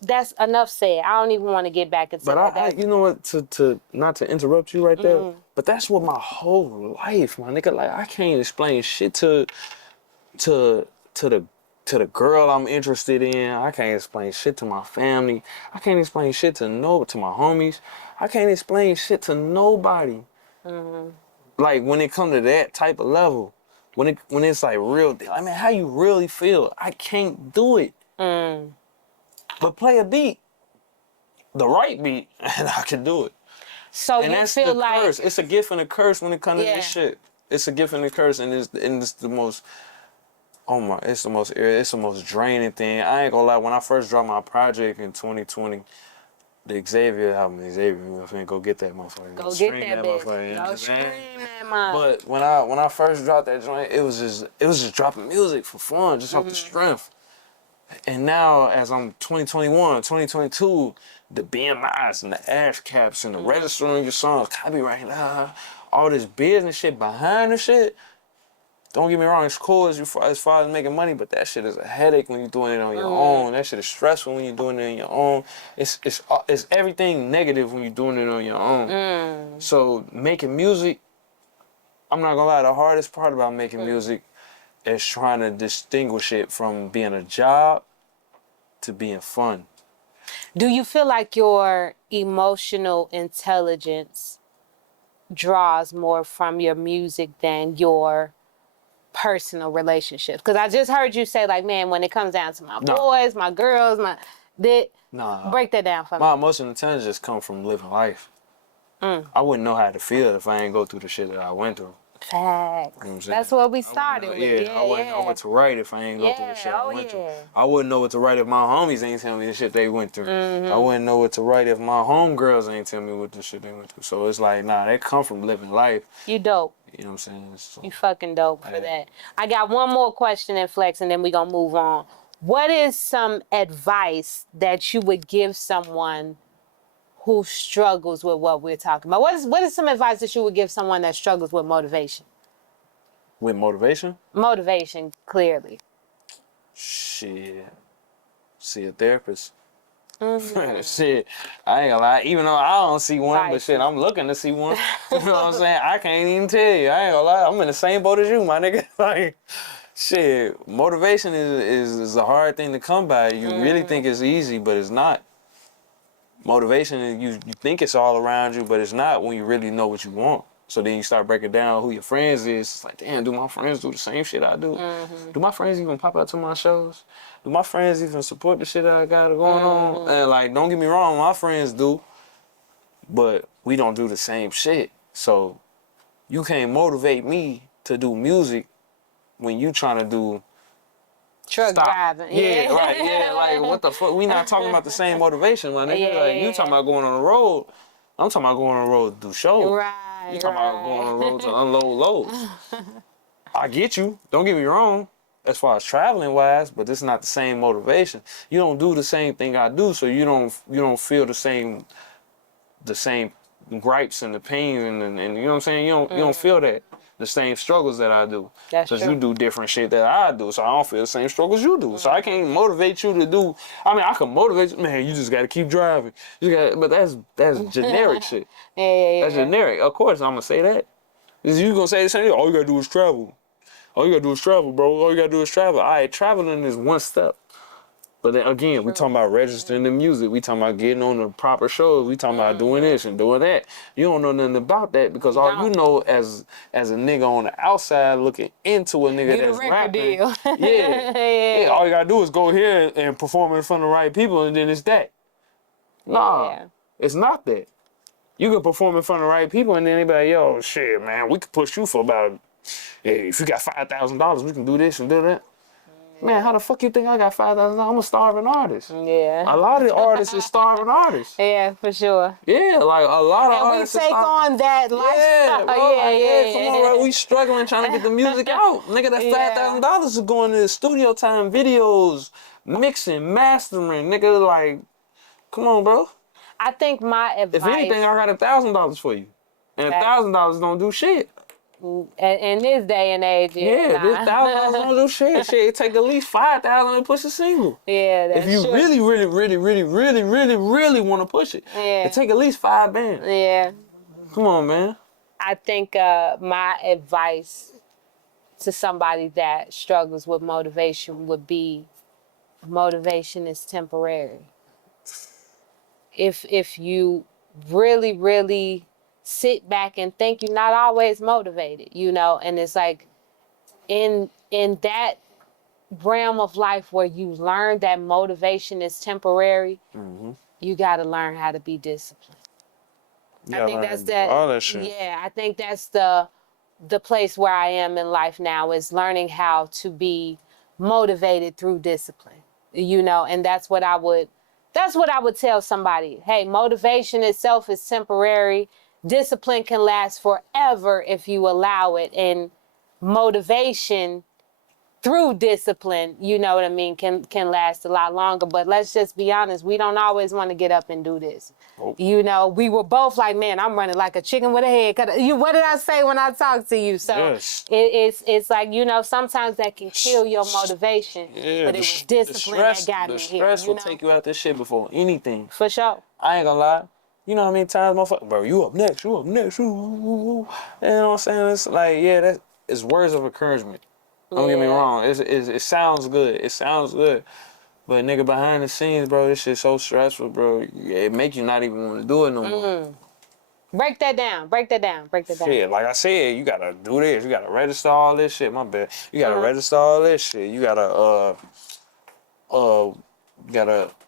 that's enough said. I don't even want to get back into that. But you know what? To not to interrupt you right there. But that's what my whole life, my nigga. Like I can't explain shit to the girl I'm interested in. I can't explain shit to my family. I can't explain shit to my homies. I can't explain shit to nobody. Like when it comes to that type of level, when it's like real, I mean, how you really feel, I can't do it. But play a beat, the right beat, and I can do it. So and you that's feel the like curse. It's a gift and a curse when it comes to this shit. It's a gift and a curse, and it's the most. It's the most draining thing. I ain't gonna lie. When I first dropped my project in 2020, the Xavier album, go get that motherfucker. Go get that bitch. Go stream that motherfucker. But when I first dropped that joint, it was just dropping music for fun, just off the strength. And now, as I'm 2021, 2022, the BMIs and the ash caps and the registering your songs, copyright, all this business shit behind the shit. Don't get me wrong, it's cool as far as making money, but that shit is a headache when you're doing it on your own. That shit is stressful when you're doing it on your own. It's everything negative when you're doing it on your own. So making music, I'm not gonna lie, the hardest part about making music is trying to distinguish it from being a job to being fun. Do you feel like your emotional intelligence draws more from your music than your personal relationships? Because I just heard you say, like, man, when it comes down to my boys, my girls, break that down for me. My emotional intelligence just come from living life. I wouldn't know how to feel if I ain't go through the shit that I went through. Facts. You know That's what we started with. I wouldn't know what to write if I ain't go through the shit I went through. I wouldn't know what to write if my homies ain't telling me the shit they went through. I wouldn't know what to write if my homegirls ain't telling me what the shit they went through. So it's like, that come from living life. You dope. You know what I'm saying? So, you fucking dope for that. I got one more question in Flex, and then we gonna move on. What is some advice that you would give someone who struggles with what we're talking about? What is some advice that you would give someone that struggles with motivation? With motivation? Motivation, clearly. Shit. See a therapist. Shit. I ain't gonna lie. Even though I don't see one, but shit, I'm looking to see one. You know what I'm saying? I can't even tell you. I ain't gonna lie. I'm in the same boat as you, my nigga. Like, shit. Motivation is a hard thing to come by. You really think it's easy, but it's not. Motivation is you think it's all around you, but it's not when you really know what you want. So then you start breaking down who your friends is. It's like, damn, do my friends do the same shit I do? Do my friends even pop out to my shows? Do my friends even support the shit that I got going on? And like, don't get me wrong, my friends do, but we don't do the same shit. So you can't motivate me to do music when you trying to do truck driving. Yeah, right. Yeah, like what the fuck? We not talking about the same motivation, my nigga. You talking about going on the road. I'm talking about going on the road to do shows. Right. You talking about going on the road to unload loads. I get you. Don't get me wrong. as far as traveling wise, but it's not the same motivation. You don't do the same thing I do, so you don't feel the same gripes and the pains and you know what I'm saying? You don't feel that the same struggles that I do. That's Because true. you do different shit that I do, so I don't feel the same struggles you do. So I can't motivate you to do. I mean, I can motivate you, man. You just got to keep driving. But that's generic shit. Yeah. That's generic. Of course, I'm gonna say that. Because you gonna say the same thing. All you gotta do is travel. All you gotta do is travel, bro. All you gotta do is travel. All right, traveling is one step. But then again, we talking about registering the music. We talking about getting on the proper shows. We talking about doing this and doing that. You don't know nothing about that because all you know as a nigga on the outside looking into a nigga that's rapping. Deal. Yeah. All you gotta do is go here and perform in front of the right people, and then it's that. Nah, it's not that. You can perform in front of the right people, and then they be like, yo, shit, man, we could push you for about, hey, if you got $5,000, we can do this and do that. Man, how the fuck you think I got $5,000? I'm a starving artist. Yeah. A lot of artists is starving artists. Yeah, for sure. Yeah, like a lot of And artists. we take on that lifestyle. Yeah, bro. Yeah. Come on, bro. We struggling trying to get the music out. Nigga, that $5,000 is going to studio time, videos, mixing, mastering. Nigga, like, come on, bro. I think my advice. If anything, I got $1,000 for you, and $1,000 don't do shit. In this day and age, This $1,000 don't do shit. Shit, it take at least $5,000 to push a single. Yeah, that's If you true. really want to push it, it take at least 5 bands. Yeah. Come on, man. I think my advice to somebody that struggles with motivation would be, motivation is temporary. If you really sit back and think, you're not always motivated, you know, and it's like in that realm of life where you learn that motivation is temporary, you got to learn how to be disciplined. I think that's that. All that shit. Yeah, I think that's the place where I am in life now, is learning how to be motivated through discipline, you know, and that's what I would tell somebody. Hey, motivation itself is temporary. Discipline can last forever if you allow it. And motivation through discipline, you know what I mean, can last a lot longer. But let's just be honest, we don't always want to get up and do this. Nope. You know, we were both like, man, I'm running like a chicken with a head. What did I say when I talked to you? So yes. it's like, you know, sometimes that can kill your motivation. Yeah, but it was discipline that got me here. The stress will take you out this shit before anything. For sure. I ain't gonna lie. You know how many times, motherfucker, bro, you up next. Ooh. You know what I'm saying? It's like, yeah, it's words of encouragement. Don't get me wrong. It sounds good. It sounds good. But nigga, behind the scenes, bro, this shit so stressful, bro. It make you not even want to do it no more. Break that down. Shit, like I said, you gotta do this. You gotta register all this shit. My bad. You gotta register all this shit. You gotta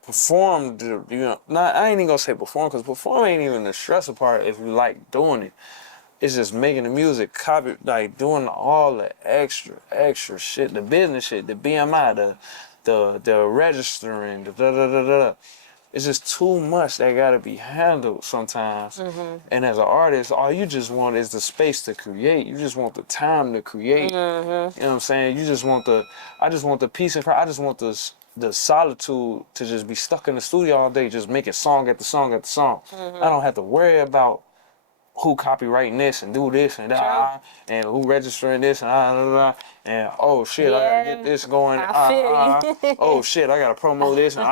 perform. You know, I ain't even gonna say perform, because perform ain't even the stressful part if you like doing it. It's just making the music, doing all the extra shit, the business shit, the BMI, the registering, the da-da-da-da. It's just too much that gotta be handled sometimes. And as an artist, all you just want is the space to create. You just want the time to create. You know what I'm saying? I just want the peace and quiet. I just want the solitude to just be stuck in the studio all day, just making song after song after song. I don't have to worry about who copywriting this and do this and that, and who registering this and and oh shit, I gotta get this going. Oh shit, I gotta promote this and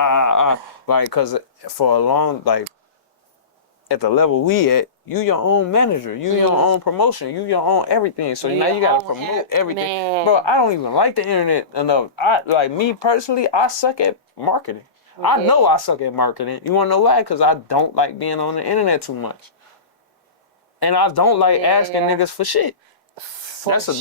like, cause for a long, like, at the level we at, you your own manager, you your own promotion, you your own everything. So now you gotta promote everything. Man. Bro, I don't even like the internet enough. Me personally, I suck at marketing. I know I suck at marketing. You wanna know why? Cause I don't like being on the internet too much. And I don't like asking niggas for shit. That's a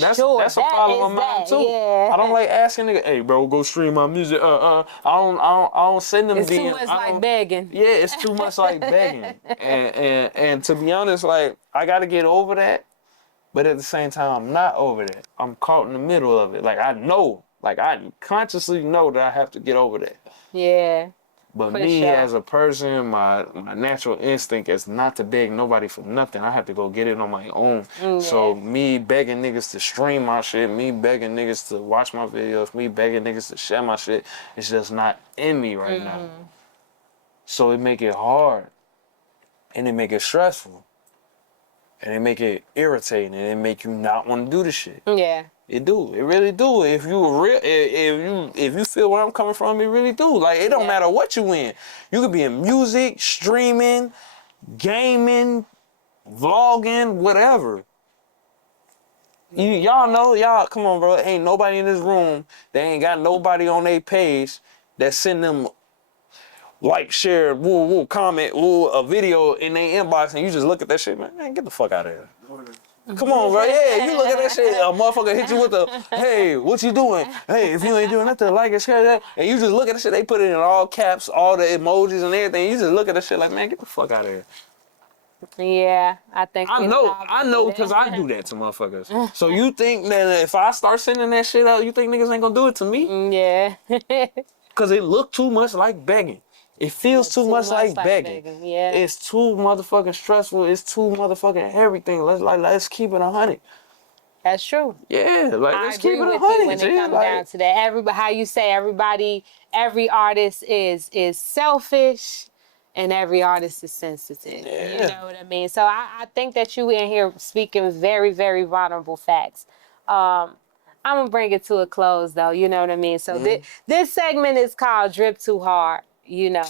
problem of mine too. Yeah. I don't like asking niggas, hey bro, go stream my music. I don't send them. It's too much like begging. Yeah, it's too much like begging. And to be honest, like, I gotta get over that, but at the same time, I'm not over that. I'm caught in the middle of it. Like, I consciously know that I have to get over that. Yeah. But For me sure. as a person, my natural instinct is not to beg nobody for nothing. I have to go get it on my own. So me begging niggas to stream my shit, me begging niggas to watch my videos, me begging niggas to share my shit, it's just not in me right now. So it make it hard. And it make it stressful. And it make it irritating. And it make you not want to do the shit. Yeah. It do. It really do. If you feel where I'm coming from, it really do. Like, it don't matter what you in. You could be in music, streaming, gaming, vlogging, whatever. Y'all know, come on, bro. Ain't nobody in this room. They ain't got nobody on their page that send them like, share, comment, a video in their inbox, and you just look at that shit, man, get the fuck out of here. Come on, bro. Yeah, you look at that shit. A motherfucker hit you with the, hey, what you doing? Hey, if you ain't doing nothing, like it, share that. And you just look at the shit. They put it in all caps, all the emojis and everything. You just look at the shit like, man, get the fuck out of here. Yeah, I think I know, because I do that to motherfuckers. So you think that if I start sending that shit out, you think niggas ain't gonna do it to me? Yeah. Because it look too much like begging. It feels too much like begging. Yeah. It's too motherfucking stressful. It's too motherfucking everything. Let's keep it 100. That's true. Yeah, like let's keep it 100. When it comes down to that. Everybody, how you say every artist is selfish, and every artist is sensitive. Yeah. You know what I mean? So I think that you in here speaking very, very vulnerable facts. I'm gonna bring it to a close though. You know what I mean? So this segment is called Drip Too Hard. You know.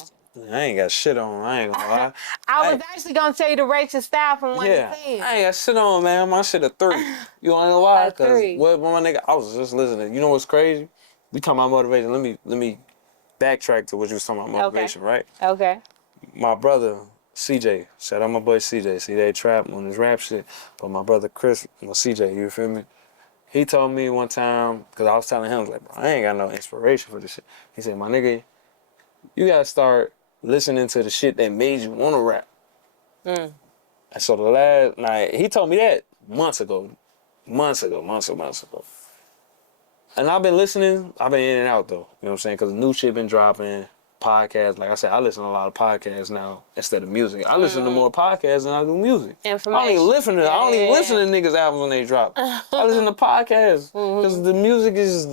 I ain't got shit on. I ain't gonna lie. I was actually gonna tell you to rate your style from 1 to 10. I ain't got shit on, man. My shit a 3. You wanna know why? A 3. What my nigga? I was just listening. You know what's crazy? We talking about motivation. Let me backtrack to what you was talking about motivation, right? Okay. My brother CJ, shout out my boy CJ. See, they trap on his rap shit. But my brother Chris, CJ, you feel me? He told me one time, because I was telling him, like, bro, I ain't got no inspiration for this shit. He said, my nigga, you gotta start listening to the shit that made you wanna rap. And so the last night, he told me that months ago. And I've been listening, I've been in and out though. You know what I'm saying? Because new shit been dropping, podcasts. Like I said, I listen to a lot of podcasts now instead of music. I listen to more podcasts than I do music. I don't even listen to niggas' albums when they drop. I listen to podcasts because the music is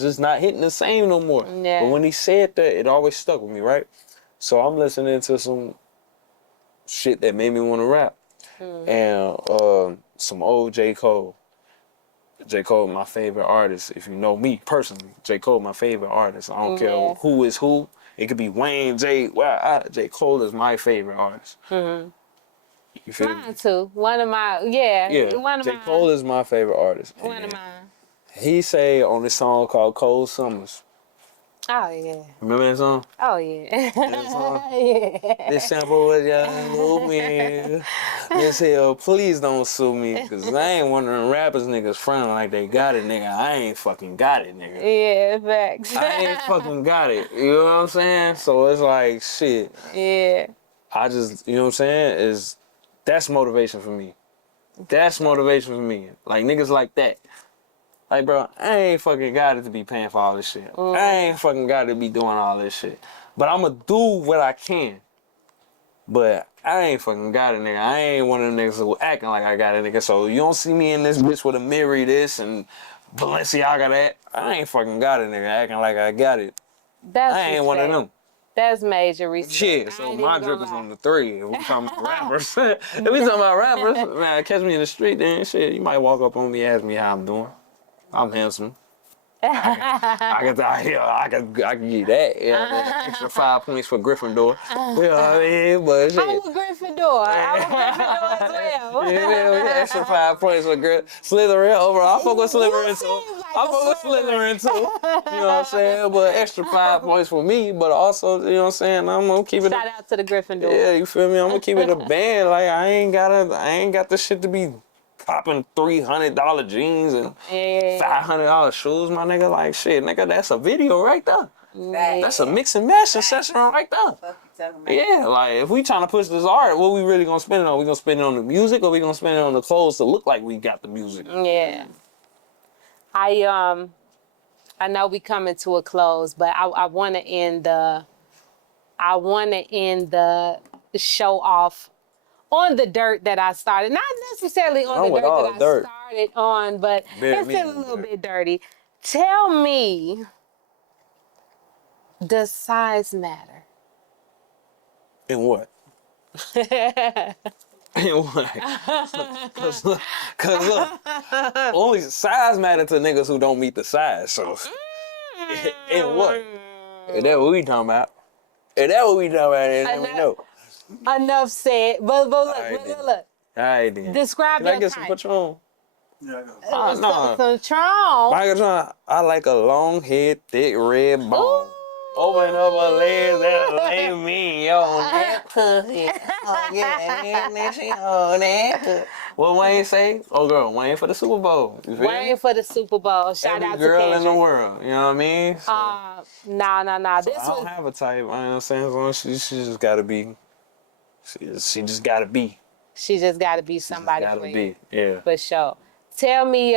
just not hitting the same no more. Yeah. But when he said that, it always stuck with me, right? So I'm listening to some shit that made me want to rap. And some old J. Cole. J. Cole, my favorite artist. If you know me personally, J. Cole, my favorite artist. I don't care who is who. It could be Wayne, J. Cole is my favorite artist. You feel me? Mine too. One of mine. J. Cole is my favorite artist. One of mine. He say on this song called Cold Summers. Oh yeah. Remember that song? Oh yeah. That song? Yeah. This sample was y'all me. Yes, hell, please don't sue me. Cause I ain't one of them rappers niggas fronting like they got it, nigga. I ain't fucking got it, nigga. Yeah, facts. I ain't fucking got it. You know what I'm saying? So it's like, shit. Yeah. I just, you know what I'm saying? That's motivation for me. That's motivation for me. Like niggas like that. Like, bro, I ain't fucking got it to be paying for all this shit. I ain't fucking got it to be doing all this shit. But I'ma do what I can. But I ain't fucking got it, nigga. I ain't one of them niggas who acting like I got it, nigga. So you don't see me in this bitch with a Miri this and Balenciaga that. I ain't fucking got it, nigga. Acting like I got it. That's I ain't one of them. That's major respect. Shit, so my drip is on the 3. If we talking about rappers. If we talking about rappers, man, catch me in the street, then shit, you might walk up on me, ask me how I'm doing. I'm handsome. I can give you that. You know, extra 5 points for Gryffindor. You know what I mean? But shit. I'm a Gryffindor as well. Yeah, extra 5 points for Slytherin over. I fuck with Slytherin too. I fuck with Slytherin too. You know what I'm saying? But extra 5 points for me. But also, you know what I'm saying? I'm gonna keep it. Shout out to the Gryffindor. Yeah, you feel me? I'm gonna keep it a band. Like I ain't got the shit to be popping $300 jeans and $500 shoes, my nigga. Like shit, nigga, that's a video right there. That's a mix and match session right there. Yeah, like if we trying to push this art, what we really gonna spend it on? We gonna spend it on the music, or we gonna spend it on the clothes to look like we got the music? Yeah. I know we coming to a close, but I want to end the I want to end the show off on the dirt that I started. Not necessarily on the dirt that I started on, but it's still a little bit dirty. Tell me, does size matter? In what? In what? Cause look, only size matter to niggas who don't meet the size. So, in what? Is that what we talking about? Is that what we talking about? Then we know. Enough said. But look. All right, then. Describe Can your I get some type. Patron? Yeah, I got No. Some Patron. I like a long head, thick red bone. Open up her legs and lay me on that pussy. Oh, yeah, that shit on that. What Wayne say? Oh, girl, Wayne for the Super Bowl. You feel Waiting me? for the Super Bowl. Shout Every out to girl Kendrick. in the world. You know what I mean? So, Nah. This I don't have a type. You know what I'm saying? She just gotta be. She just gotta be. She just gotta be somebody for you. Be. Yeah. For sure. Tell me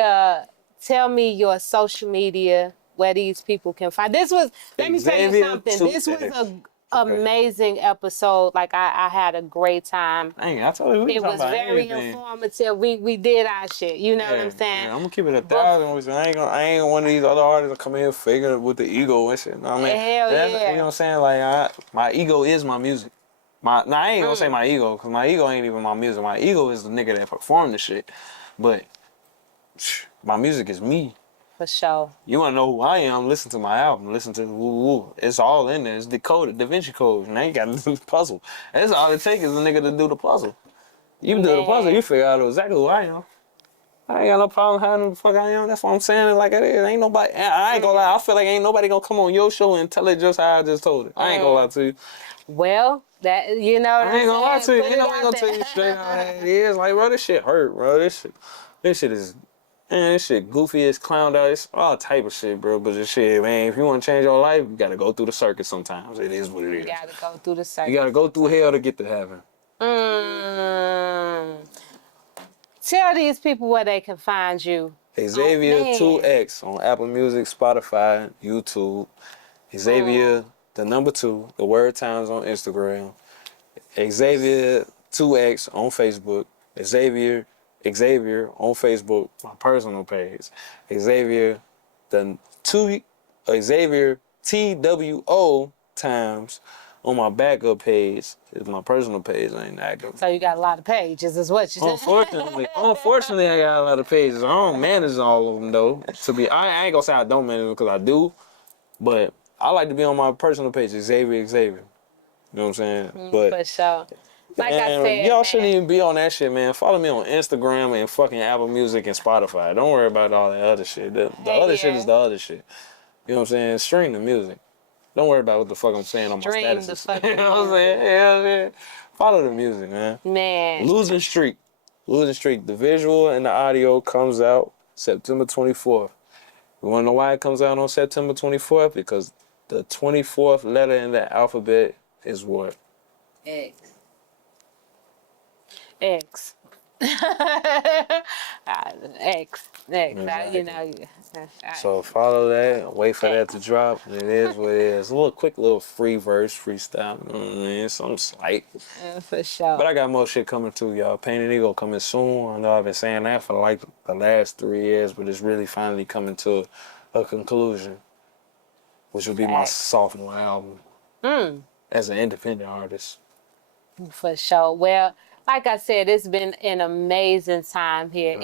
your social media where these people can find. Let me tell you something. This was an amazing episode. Like I had a great time. Dang, I told you we It was very informative. We did our shit. You know what I'm saying? Yeah, I'm gonna keep it 1,000. I ain't one of these other artists that come in here figuring with the ego and shit. I mean, Hell yeah. You know what I'm saying? Like my ego is my music. I ain't gonna say my ego, because my ego ain't even my music. My ego is the nigga that performed the shit. But my music is me. For sure. You wanna know who I am? Listen to my album. Listen to woo. It's all in there. It's decoded, Da Vinci Code. Now you gotta do the puzzle. That's all it takes is a nigga to do the puzzle. You do the puzzle, you figure out exactly who I am. I ain't got no problem having the fuck I am. That's what I'm saying it like it is. Ain't nobody. I ain't gonna lie. I feel like ain't nobody gonna come on your show and tell it just how I just told it. I ain't gonna lie to you. Well, that you know. I ain't gonna lie to you. Ain't nobody gonna tell you straight how it is. Like, bro, this shit hurt, bro. This shit is. Man, this shit goofy as clowned out. It's all type of shit, bro. But this shit, man, if you want to change your life, you gotta go through the circuit sometimes. It is what it is. You gotta go through the circuit. You gotta go through hell to get to heaven. Tell these people where they can find you. Xavier2x on Apple Music, Spotify, YouTube. Xavier, the number 2, the word times on Instagram. Xavier2x on Facebook. Xavier on Facebook, my personal page. Xavier TWO times on my backup page is my personal page. Ain't active. So you got a lot of pages, is what you said. Unfortunately, I got a lot of pages. I don't manage all of them though. I ain't gonna say I don't manage them because I do, but I like to be on my personal page, Xavier. You know what I'm saying? But for sure. Like I said, y'all shouldn't even be on that shit, man. Follow me on Instagram and fucking Apple Music and Spotify. Don't worry about all that other shit. The other shit is the other shit. You know what I'm saying? Stream the music. Don't worry about what the fuck I'm saying on my statuses. The fucking you know what I'm saying? Yeah. Follow the music, man. Losing Streak. The visual and the audio comes out September 24th. You wanna know why it comes out on September 24th? Because the 24th letter in the alphabet is what? X. X. Exactly. You know. So follow that. Wait for that to drop. It is what it is. A quick little free verse, freestyle. You know what I mean? Something slight. For sure. But I got more shit coming too, y'all. Painted Ego coming soon. I know I've been saying that for like the last 3 years, but it's really finally coming to a conclusion, which will be my sophomore album as an independent artist. For sure. Well, like I said, it's been an amazing time here.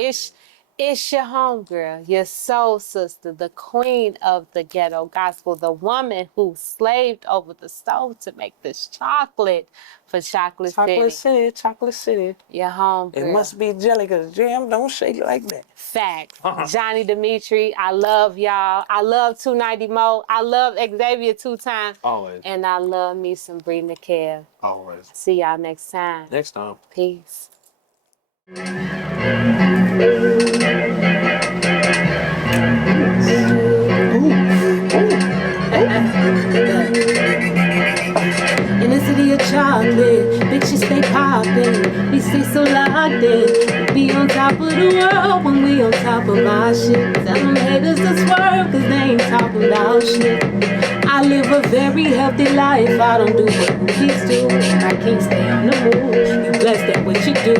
It's your homegirl, your soul sister, the queen of the ghetto gospel, the woman who slaved over the stove to make this chocolate for Chocolate City. Chocolate City. Your homegirl. It must be jelly because jam don't shake like that. Facts. Johni Demeatri, I love y'all. I love 290 Mo. I love Xavier 2 times. Always. And I love me some Bree Nicole. Always. See y'all next time. Next time. Peace. In the city of chocolate. Bitches stay poppin', we stay so locked in. Be on top of the world when we on top of our shit. Tell them haters to swerve, cause they ain't talking about shit. I live a very healthy life, I don't do what kids do. I can't stay on the move, you blessed at what you do.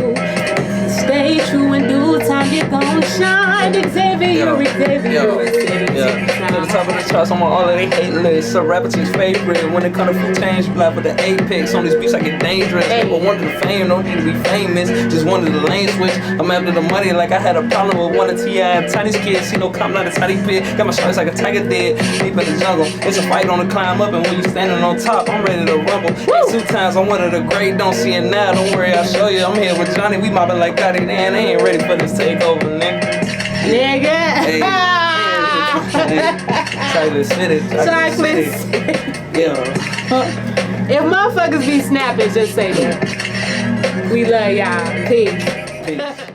If you stay true in due time, you're gon' shine. Xavier, To the top of the charts, I'm on all of they hate lists. A rapper team's favorite. When it comes to food change, you live with the Ep8. On these beats, I get dangerous. But wanted the fame, don't need to be famous. Just wanted the lane switch. I'm after the money like I had a problem with one of T.I. and Tiny's kids. See no comp, not a tiny pit. Got my stripes like a tiger did. Deep in the jungle. It's a fight on the climb up, and when you standing on top, I'm ready to rumble. 2 times, I'm one of the great. Don't see it now, don't worry, I'll show you. I'm here with Johni. We mobbing like Gotti, man. They ain't ready for this takeover, nigga. Nigga. Chocolate City. Yeah. If motherfuckers be snapping, just say that. We love y'all. Peace.